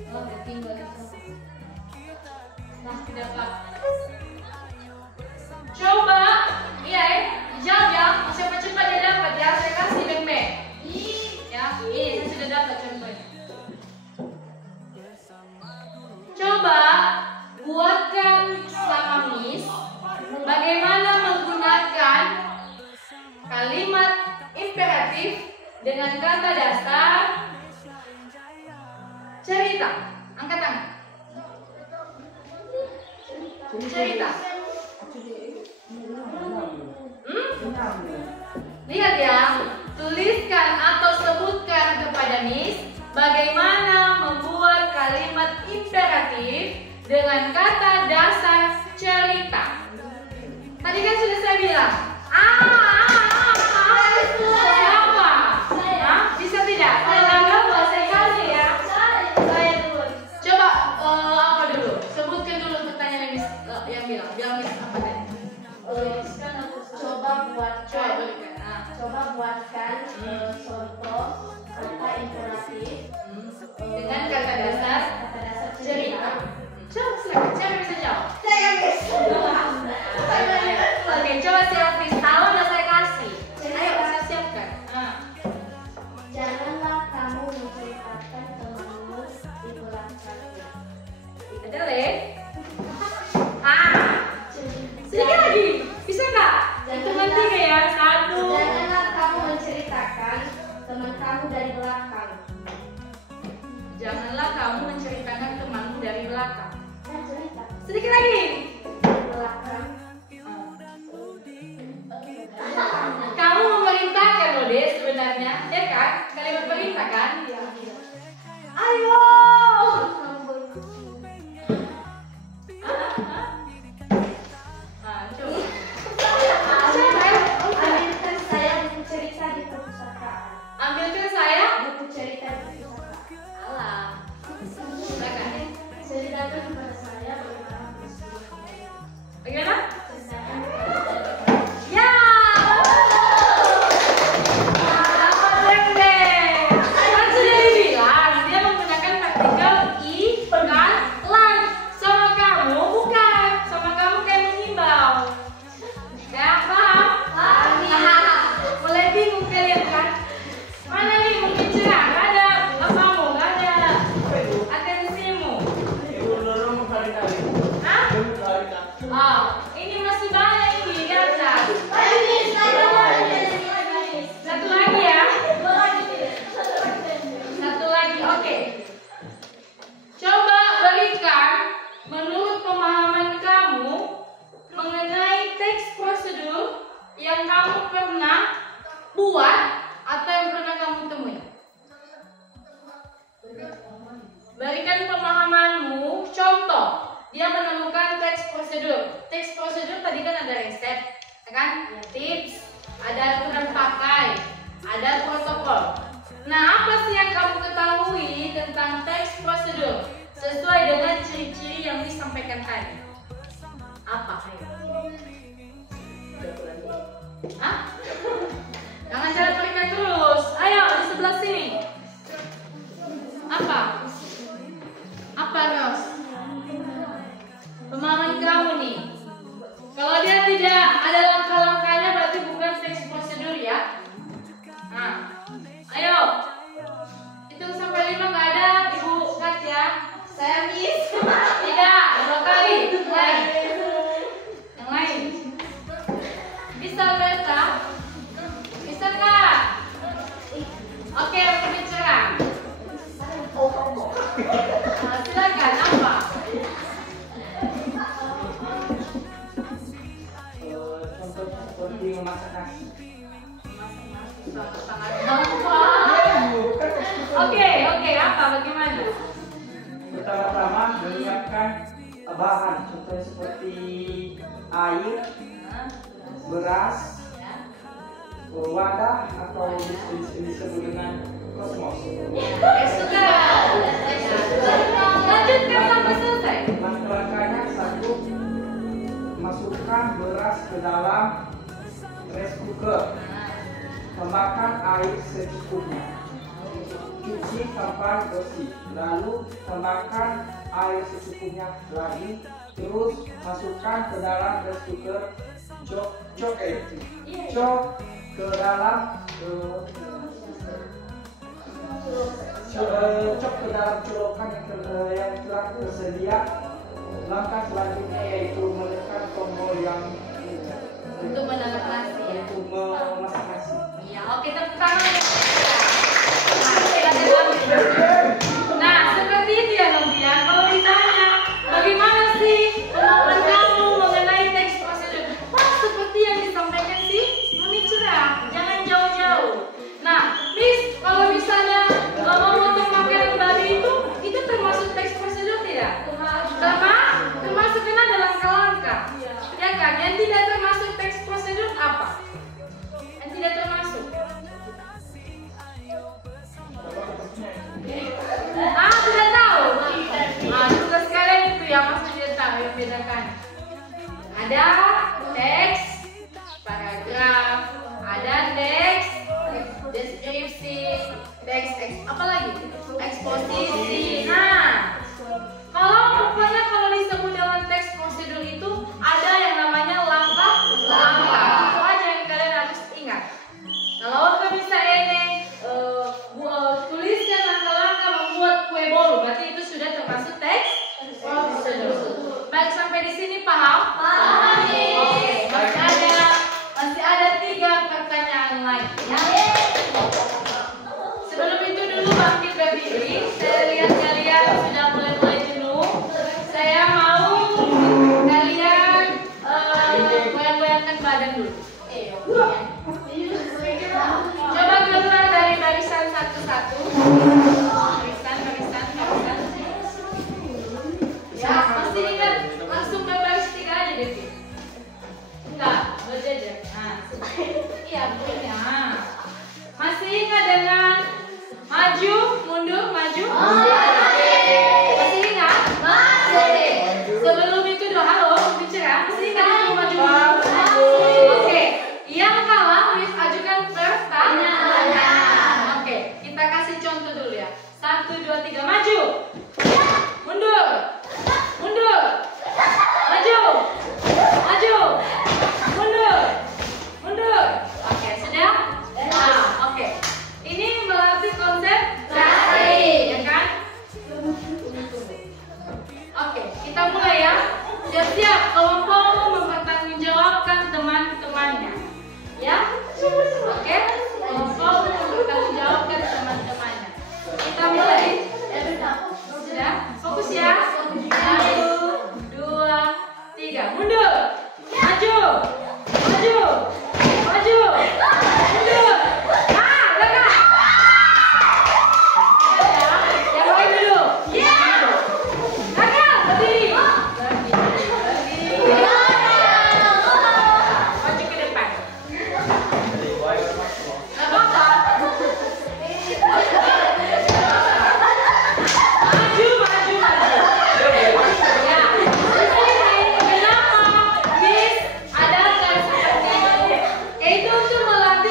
Oh, tinggal di sana. Nah, tidak apa. Coba, iya dijawab ya. Siapa cepat dia dapat ya. Saya kasih beng-beng. Ya, ini saya sudah dapat contohnya. Coba buatkan sama Miss bagaimana menggunakan kalimat imperatif dengan kata dasar cerita. Angkat tangan. Cerita. Lihat ya, tuliskan atau sebutkan kepada Miss bagaimana membuat kalimat imperatif dengan kata dasar cerita. Tadi kan sudah saya bilang. Siapa? Hah? Bisa tidak? Kalau gagal saya kasih ya. Saya dulu. Coba apa dulu? Sebutkan dulu pertanyaan Miss yang bilang. Bilang Miss apa tadi? Coba buatkan contoh kata imperatif Dengan kata dasar cerita. Coba silakan, siapa yang bisa jawab? Saya, Miss. Oke, coba Selfie. Tahu udah saya kasih. Ayo saya siapkan. Janganlah kamu menceritakan temanmu di belakang. Ada Le? Sedikit lagi. Bisa nggak? Hitungan 3 ya. 1. Janganlah kamu menceritakan teman kamu dari belakang. Janganlah kamu menceritakan temanmu dari belakang. Kan cerita Sedikit lagi. belakang. Kamu memerintahkan loh deh sebenarnya, ya kan? Kalimat perintah kan? Ayo. Coba. Ambilkan saya buku cerita di perpustakaan. Ambilkan saya. Buku cerita di perpustakaan. Alah. Silakan. Ceritakan kepada saya bagaimana peristiwa ini. Bagaimana? Ceritakan kepada saya. Ya. Dapat beng-beng. Kan sudah dibilang dia menggunakan partikel i kan lan. Sama kamu bukan. Sama kamu kayak mengimbau. Ya paham? Mulai bingung kalian kan? Mana nih mungkin cerah? Gak ada. Apamu? Gak ada. Atensimu. Hah? Oh, ini masih banyak ini di atas. Satu lagi ya. Satu lagi, oke. Coba berikan menurut pemahaman kamu mengenai teks prosedur yang kamu pernah buat atau yang pernah kamu temui. Berikan pemahamanmu, contoh. Dia menemukan teks prosedur. Teks prosedur tadi kan ada resep, ya kan? Tips, ada aturan pakai, ada protokol. Nah, apa sih yang kamu ketahui tentang teks prosedur sesuai dengan ciri-ciri yang disampaikan tadi? Apa? Ayo. Hah? Jangan cara berikan terus. Ayo di sebelah sini. Apa? Apa Ros? Pemahaman kamu nih. Kalau dia tidak ada langkah-langkahnya berarti bukan teks prosedur ya. Nah, ayo. Hitung sampai 5 nggak ada, Ibu Katya. Saya Miss. Tidak, 2 kali. Lain. Yang lain. Bisa Berta? Bisa Kak? Oke, berbicara. Silakan apa? Contoh seperti memasak nasi. sangat gampang. Oke, apa bagaimana? Pertama-tama menyiapkan bahan, contohnya seperti air, beras, wadah atau disebut dengan kosmos. Sudah. Lanjutkan sampai selesai. Langkah-langkahnya: 1. Masukkan beras ke dalam rice cooker. Tambahkan air secukupnya. Cuci sampai bersih. Lalu tambahkan air secukupnya lagi. Terus masukkan ke dalam rice cooker. Cok ke dalam colokan yang telah tersedia. Langkah selanjutnya yaitu menekan tombol yang Untuk menangkap nasi ya. untuk memasak nasi. Iya, oke, tepuk tangan. Nah, seperti itu ya Novian. Kalau ditanya bagaimana sih pemahaman kamu mengenai teks prosedur, seperti yang disampaikan si Noni cerah, jangan jauh-jauh. Nah, Miss, kalau misalnya mau potong makanan babi itu termasuk teks prosedur tidak? Termasuk kan ada langkah-langkah. Ya kan? Yang tidak termasuk teks prosedur apa? Yang tidak termasuk? Sudah tahu? Tugas kalian itu ya, Mas sudah tahu yang bedakan. Ada teks, paragraf, ada teks, deskripsi, teks, apa lagi? Eksposisi. Nah, pokoknya kalau disebut dalam teks prosedur itu ada yang namanya langkah-langkah. Itu aja yang kalian harus ingat. Kalau kalian bisa tuliskan langkah-langkah membuat kue bolu, berarti itu sudah termasuk teks prosedur. Baik, sampai di sini paham? Paham. Oke, masih ada 3 pertanyaan lagi ya. Sebelum itu dulu bangkit berdiri. Saya lihat kalian sudah mulai jenuh. Saya mau kalian goyang-goyangkan badan dulu. Coba keluar dari barisan satu-satu. Barisan. Ya, masih ingat langsung ke baris 3 aja deh. Enggak, berjejer. Nah, iya begini. Masih ingat dengan maju, mundur, maju? Masih ingat? Masih. Sebelum itu halo, bicara. Masih ingat maju, mundur? Oke. Yang kalah Miss ajukan pertanyaan. Oke, kita kasih contoh dulu ya. 1, 2, 3, maju. Mundur. Mundur. Maju. Maju. Mundur. Mundur. Oke, sudah? Oke. Ini melatih konsentrasi, ya kan? Oke, kita mulai ya. Siap-siap, kelompok mempertanggungjawabkan teman-temannya. Ya? Oke? Kelompok mempertanggungjawabkan teman-temannya. Kita mulai. Sudah? Fokus ya. 1, 2, 3. Mundur. Maju. Maju. Maju. Mundur. Belakang. Yang lain dulu. Gagal. Berdiri. Maju ke depan. Gak apa-apa. Maju. Ya. Kenapa Miss adakan seperti itu? Yaitu untuk melatih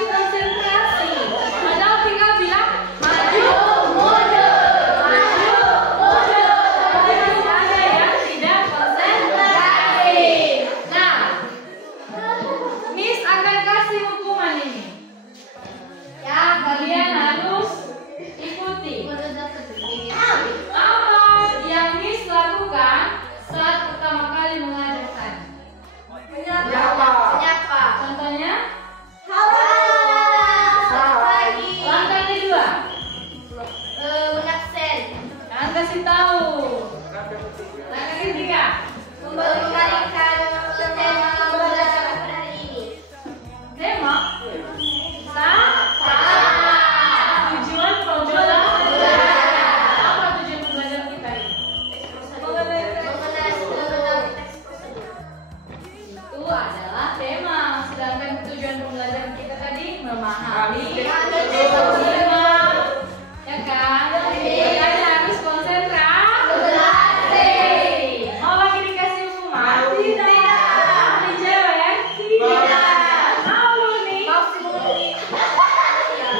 adalah tema, sedangkan tujuan pembelajaran kita tadi memahami Memahami. tema, ya kan? Makanya harus konsentrasi. Mau lagi dikasih hukuman? Tidak. Dijawab ya? Tidak. Mau nih? Ya.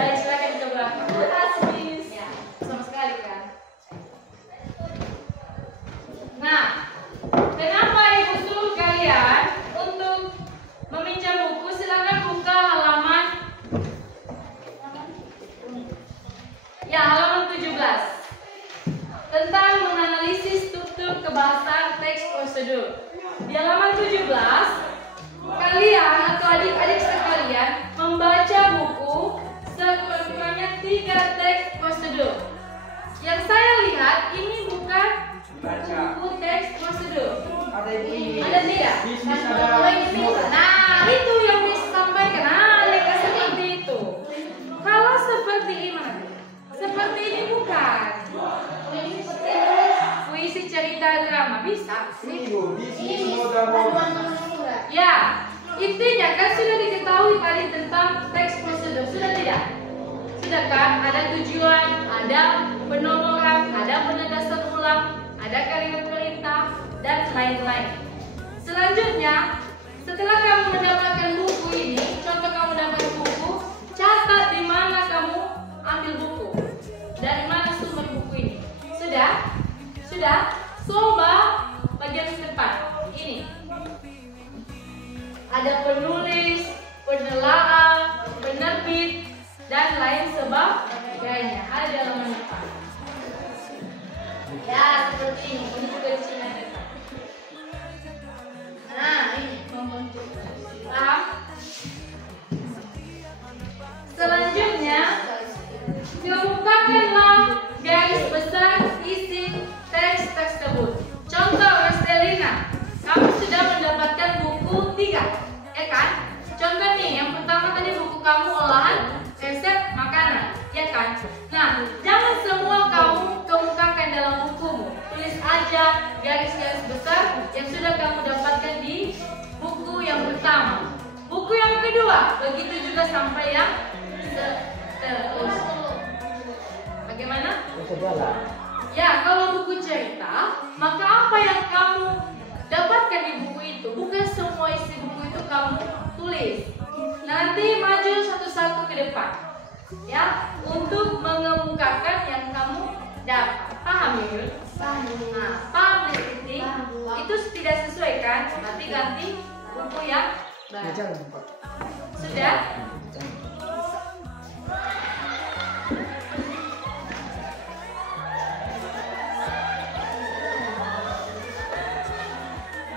Baik, silakan ke belakang. Ya, sama sekali kan? Nah, kenapa ibu suruh kalian untuk meminjam buku? Silakan buka halaman halaman 17 tentang menganalisis struktur kebahasaan teks prosedur. Di halaman 17 kalian atau adik-adik sekalian membaca buku sekurang-kurangnya 3 teks prosedur. Yang saya lihat ini bukan buku teks prosedur. Ada ini. Ada tidak? Bisnis Oh, ada. ini bisa. Nah, itu yang disampaikan. Mereka seperti itu. Kalau seperti ini, seperti ini bukan. Puisi cerita drama bisa sih. Bisnis modal. Ya, intinya kan sudah diketahui tadi tentang teks prosedur, sudah tidak? Sudah kan? Ada tujuan, ada penomoran, ada penegasan ulang, ada kalimat perintah, dan lain-lain. Selanjutnya, setelah kamu mendapatkan buku ini, contoh kamu dapat buku, catat di mana kamu ambil buku, dari mana sumber buku ini. Sudah? Sudah? Coba bagian depan. Ini. Ada penulis, penelaah, penerbit, dan lain sebagainya. Ada di halaman depan. Ya, seperti ini. Ini juga di sini ada. Nah, ini. Paham? Selanjutnya, kemukakanlah garis besar isi teks tersebut. Contoh Westelina, kamu sudah mendapatkan buku 3, ya kan? Contoh nih, yang pertama tadi buku kamu olahan resep makanan, ya kan? Nah, jangan semua kamu kemukakan dalam bukumu. Tulis aja garis-garis besar yang sudah kamu dapatkan di buku yang pertama. Buku yang kedua, begitu juga sampai yang seterusnya. Bagaimana? Ya, kalau buku cerita, maka apa yang kamu dapatkan di buku itu, bukan semua isi buku itu kamu tulis. Nanti maju satu-satu ke depan, ya, untuk mengemukakan yang kamu dapat. Paham ya? Nah, paham dari titik itu tidak sesuai kan? Nanti ganti buku yang baru. Sudah?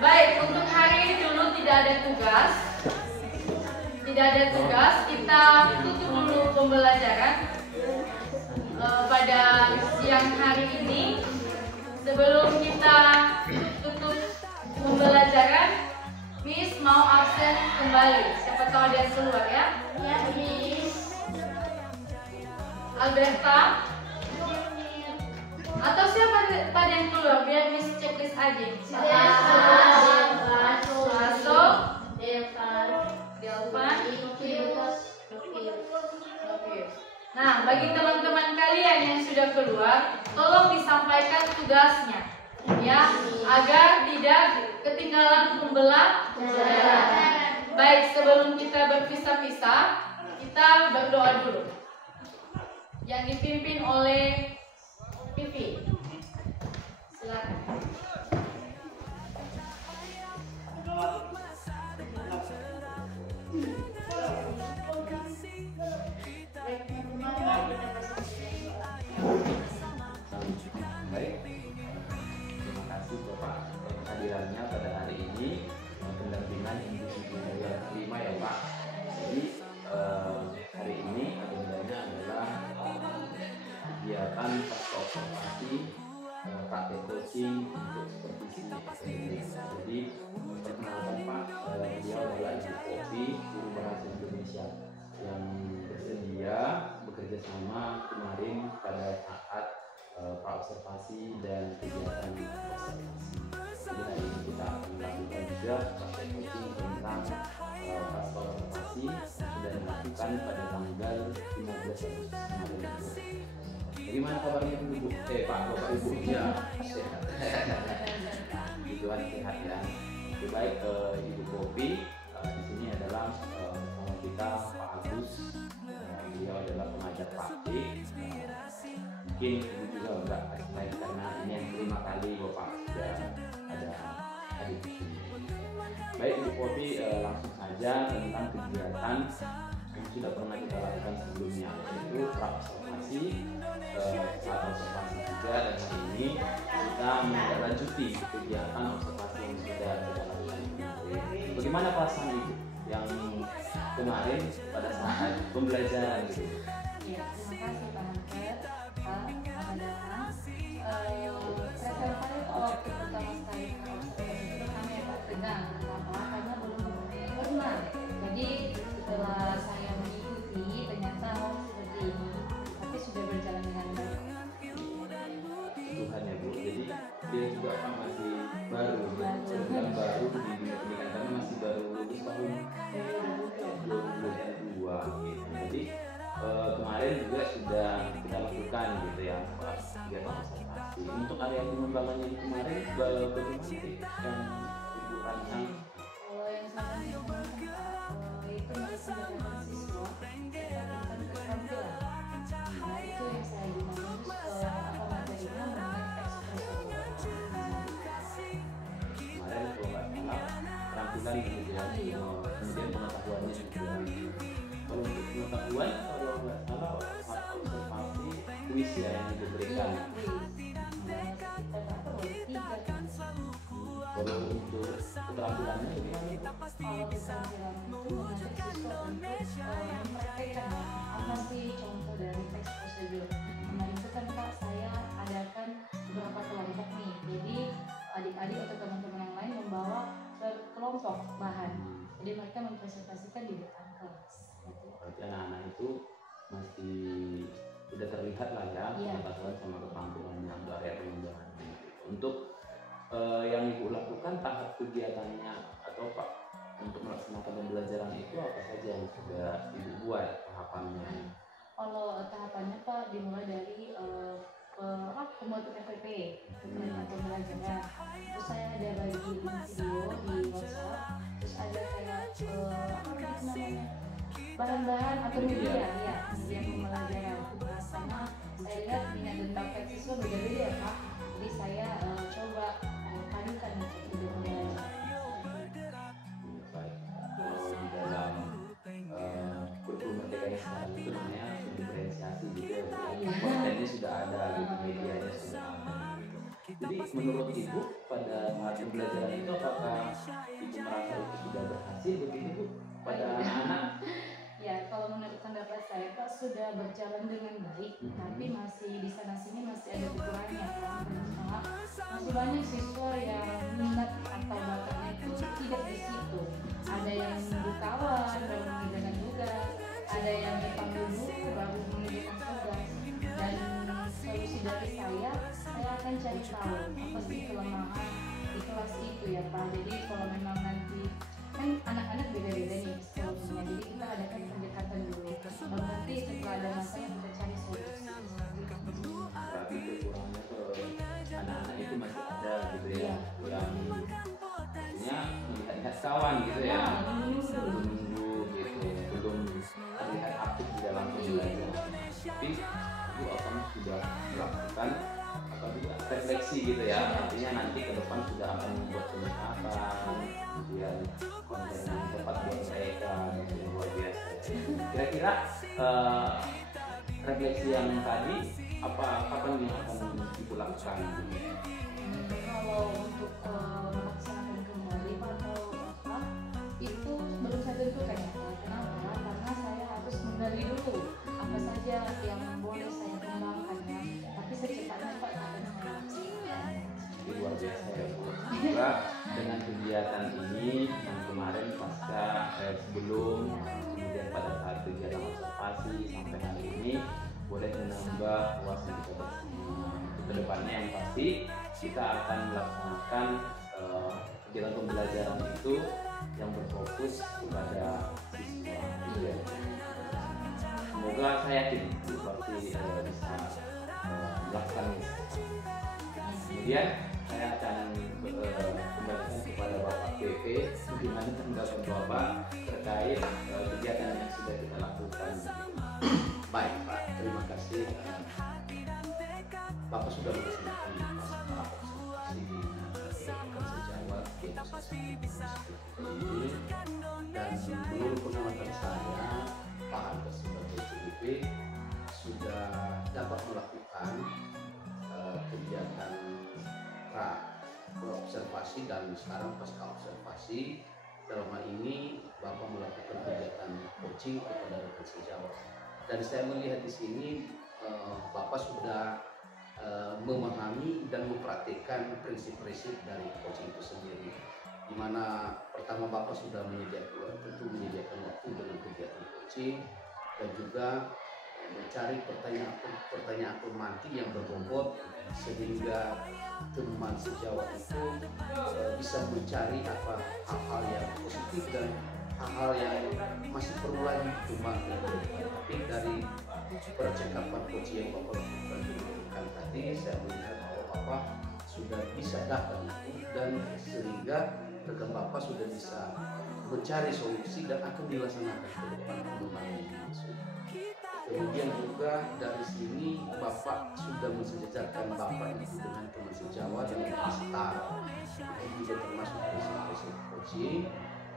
Baik, untuk hari ini dulu tidak ada tugas. Tidak ada tugas, kita tutup dulu pembelajaran pada siang hari ini. Sebelum kita tutup pembelajaran, Miss mau absen kembali. Siapa tahu ada yang keluar ya? Ya, Miss. Alberta? Atau siapa tadi yang keluar? Biar Miss checklist aja. Masuk. Delvan. Nah, bagi teman-teman kalian yang sudah keluar, tolong disampaikan tugasnya, ya, agar tidak ketinggalan pembelajaran. Baik, sebelum kita berpisah-pisah, kita berdoa dulu. Yang dipimpin oleh Pipi. Silakan. Baik, terima kasih Bapak kehadirannya pada hari ini, pendampingan industri yang kelima ya Pak. Jadi hari ini agendanya adalah kegiatan pasca observasi praktek coaching untuk supervisi. Jadi perkenalkan Pak, dia adalah Ibu Kopi, guru bahasa Indonesia yang bersedia bekerja sama kemarin pada saat observasi dan kegiatan observasi. Jadi hari ini kita akan lakukan juga praktek coaching dilaksanakan pada tanggal 15 Agustus kemarin. Bagaimana kabarnya Ibu? Pak, Bapak Ibu? Ya, sehat. Gitu kan, sehat ya. Oke, baik, Ibu Popi di sini adalah sama kita Pak Agus. Beliau adalah pengajar praktik. Mungkin Ibu juga enggak kasih karena ini yang kelima kali Bapak sudah ada hadir di sini. Baik Ibu Popi, langsung saja tentang kegiatan yang sudah pernah kita lakukan sebelumnya, yaitu observasi, saat observasi juga, dan hari ini kita menindaklanjuti kegiatan observasi yang sudah kita lakukan kemarin. Bagaimana perasaan Ibu yang kemarin pada saat pembelajaran gitu? Ya, terima kasih Pak Angket, Pak Rasa saya waktu pertama sekali observasi itu kami agak tegang. Kenapa? Karena belum pernah. Jadi setelah saya mengikuti ternyata seperti ini, tapi sudah berjalan dengan baik. Tuhan ya Bu, jadi dia juga kan masih baru di dunia pendidikan, karena masih baru lulus tahun 2022 gitu. Jadi kemarin juga sudah kita lakukan gitu ya kegiatan observasi. Untuk area pengembangannya di kemarin bagaimana sih yang Ibu rancang? Kalau yang saya rancang itu masih dengan siswa dan keterampilan. Nah itu yang saya gunakan materinya mengenai ekspresi. Kemarin kalau nggak salah keterampilan gitu ya, kemudian pengetahuannya juga. Kalau untuk pengetahuan, kalau nggak salah observasi kuis ya yang diberikan. Kalau untuk keterampilannya gimana? Kalau keterampilan itu mengajak siswa untuk mempraktekkan apa sih contoh dari teks prosedur. Kemarin itu kan Pak saya adakan beberapa kelompok nih, jadi adik-adik atau teman-teman yang lain membawa kelompok bahan, jadi mereka mempresentasikan di depan kelas. Berarti anak-anak itu masih sudah terlihat lah ya pengetahuan sama keterampilannya untuk area pengembangan. Untuk yang Ibu lakukan tahap kegiatannya atau Pak untuk melaksanakan pembelajaran itu apa saja yang sudah Ibu buat tahapannya? Kalau tahapannya Pak dimulai dari pembuatan FPP tentang pembelajaran. Terus saya ada bagi link video di WhatsApp. Terus ada kayak namanya bahan-bahan atau media ya media pembelajaran. Karena saya lihat minat dan bakat siswa berbeda ya Pak. Jadi saya coba padukan video pembelajaran. Baik, kalau di dalam kurikulum merdeka sekarang itu namanya diferensiasi gitu ya, kontennya sudah ada gitu, medianya sudah ada. Jadi menurut Ibu pada saat pembelajaran itu apakah Ibu merasa itu sudah berhasil begitu Bu pada anak-anak? Ya, kalau menurut pendapat saya Pak sudah berjalan dengan baik, tapi masih di sana sini masih ada kekurangannya kan. Karena masih banyak siswa yang minat atau bakatnya itu tidak di situ. Ada yang menunggu kawan baru mengerjakan tugas, ada yang dipanggil guru baru mengerjakan tugas. Dan solusi dari saya akan cari tahu apa sih kelemahan di kelas itu ya Pak. Jadi kalau memang nanti kan anak-anak beda-beda nih solusinya, jadi kita adakan pendekatan dulu, baru nanti setelah ada masalah kita cari solusi. Berarti kekurangannya ke anak-anak itu masih ada gitu ya, yang punya melihat kawan gitu ya, menunggu gitu, belum terlihat aktif di dalam pembelajaran. Tapi Ibu akan sudah melakukan refleksi gitu ya, artinya nanti ke depan sudah akan membuat pendekatan, kemudian konten yang tepat buat mereka, gitu, yang luar biasa. Kira-kira refleksi yang tadi apa yang akan Ibu lakukan? Kalau untuk melaksanakan kembali atau apa itu belum saya tentukan ya Pak. Kenapa? Karena saya harus menggali dulu apa saja yang boleh saya kembangkan ya. Tapi secepatnya Pak akan saya laksanakan. Luar biasa ya Bu. Semoga dengan kegiatan ini yang kemarin pasca sebelum kemudian pada saat kegiatan observasi sampai hari ini boleh menambah wawasan kita bersama. Kedepannya yang pasti kita akan melaksanakan kegiatan pembelajaran itu yang berfokus kepada siswa. semoga saya yakin Bu Farti bisa melakukan ini. Kemudian saya akan kembalikan kepada Bapak PP bagaimana tanggapan Bapak terkait kegiatan yang sudah kita lakukan. Baik Pak, terima kasih. Bapak sudah melaksanakan observasi di rekan sejawat di ini, dan menurut pengamatan saya Pak Agus sebagai CDP sudah dapat melakukan kegiatan observasi dan sekarang pasca observasi. Dalam hal ini Bapak melakukan kegiatan coaching kepada rekan sejawat, dan saya melihat di sini Bapak sudah memahami dan mempraktikkan prinsip-prinsip dari coaching itu sendiri, di mana pertama Bapak sudah menyediakan waktu dengan kegiatan coaching, dan juga mencari pertanyaan pemantik yang berbobot sehingga teman sejawat itu bisa mencari apa hal-hal yang positif dan hal-hal yang masih perlu lagi dikembangkan. Tapi dari percakapan coaching yang Bapak lakukan tadi, saya melihat bahwa Bapak sudah bisa dapat itu, dan sehingga rekan Bapak sudah bisa mencari solusi dan akan dilaksanakan ke depan pengembangan ini. Kemudian juga dari sini Bapak sudah mensejajarkan Bapak itu dengan teman sejawat yang lebih setara. Itu juga termasuk prinsip-prinsip coaching,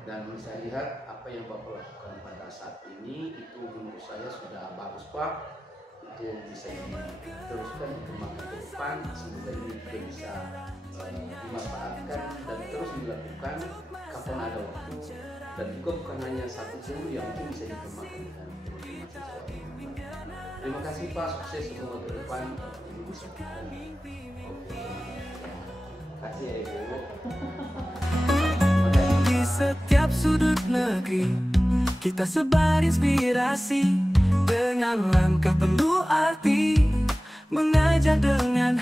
dan saya lihat apa yang Bapak lakukan pada saat ini itu menurut saya sudah bagus Pak. Itu bisa diteruskan dikembangkan ke depan, semoga ini juga bisa dimanfaatkan dan terus dilakukan kapan ada waktu, dan juga bukan hanya satu guru yang mungkin bisa dikembangkan dengan teman-teman sejawat. Terima kasih Pak, sukses semoga ke depan Ibu bisa terima kasih ya Ibu. Di setiap sudut negeri kita sebar inspirasi dengan langkah penuh arti, mengajar dengan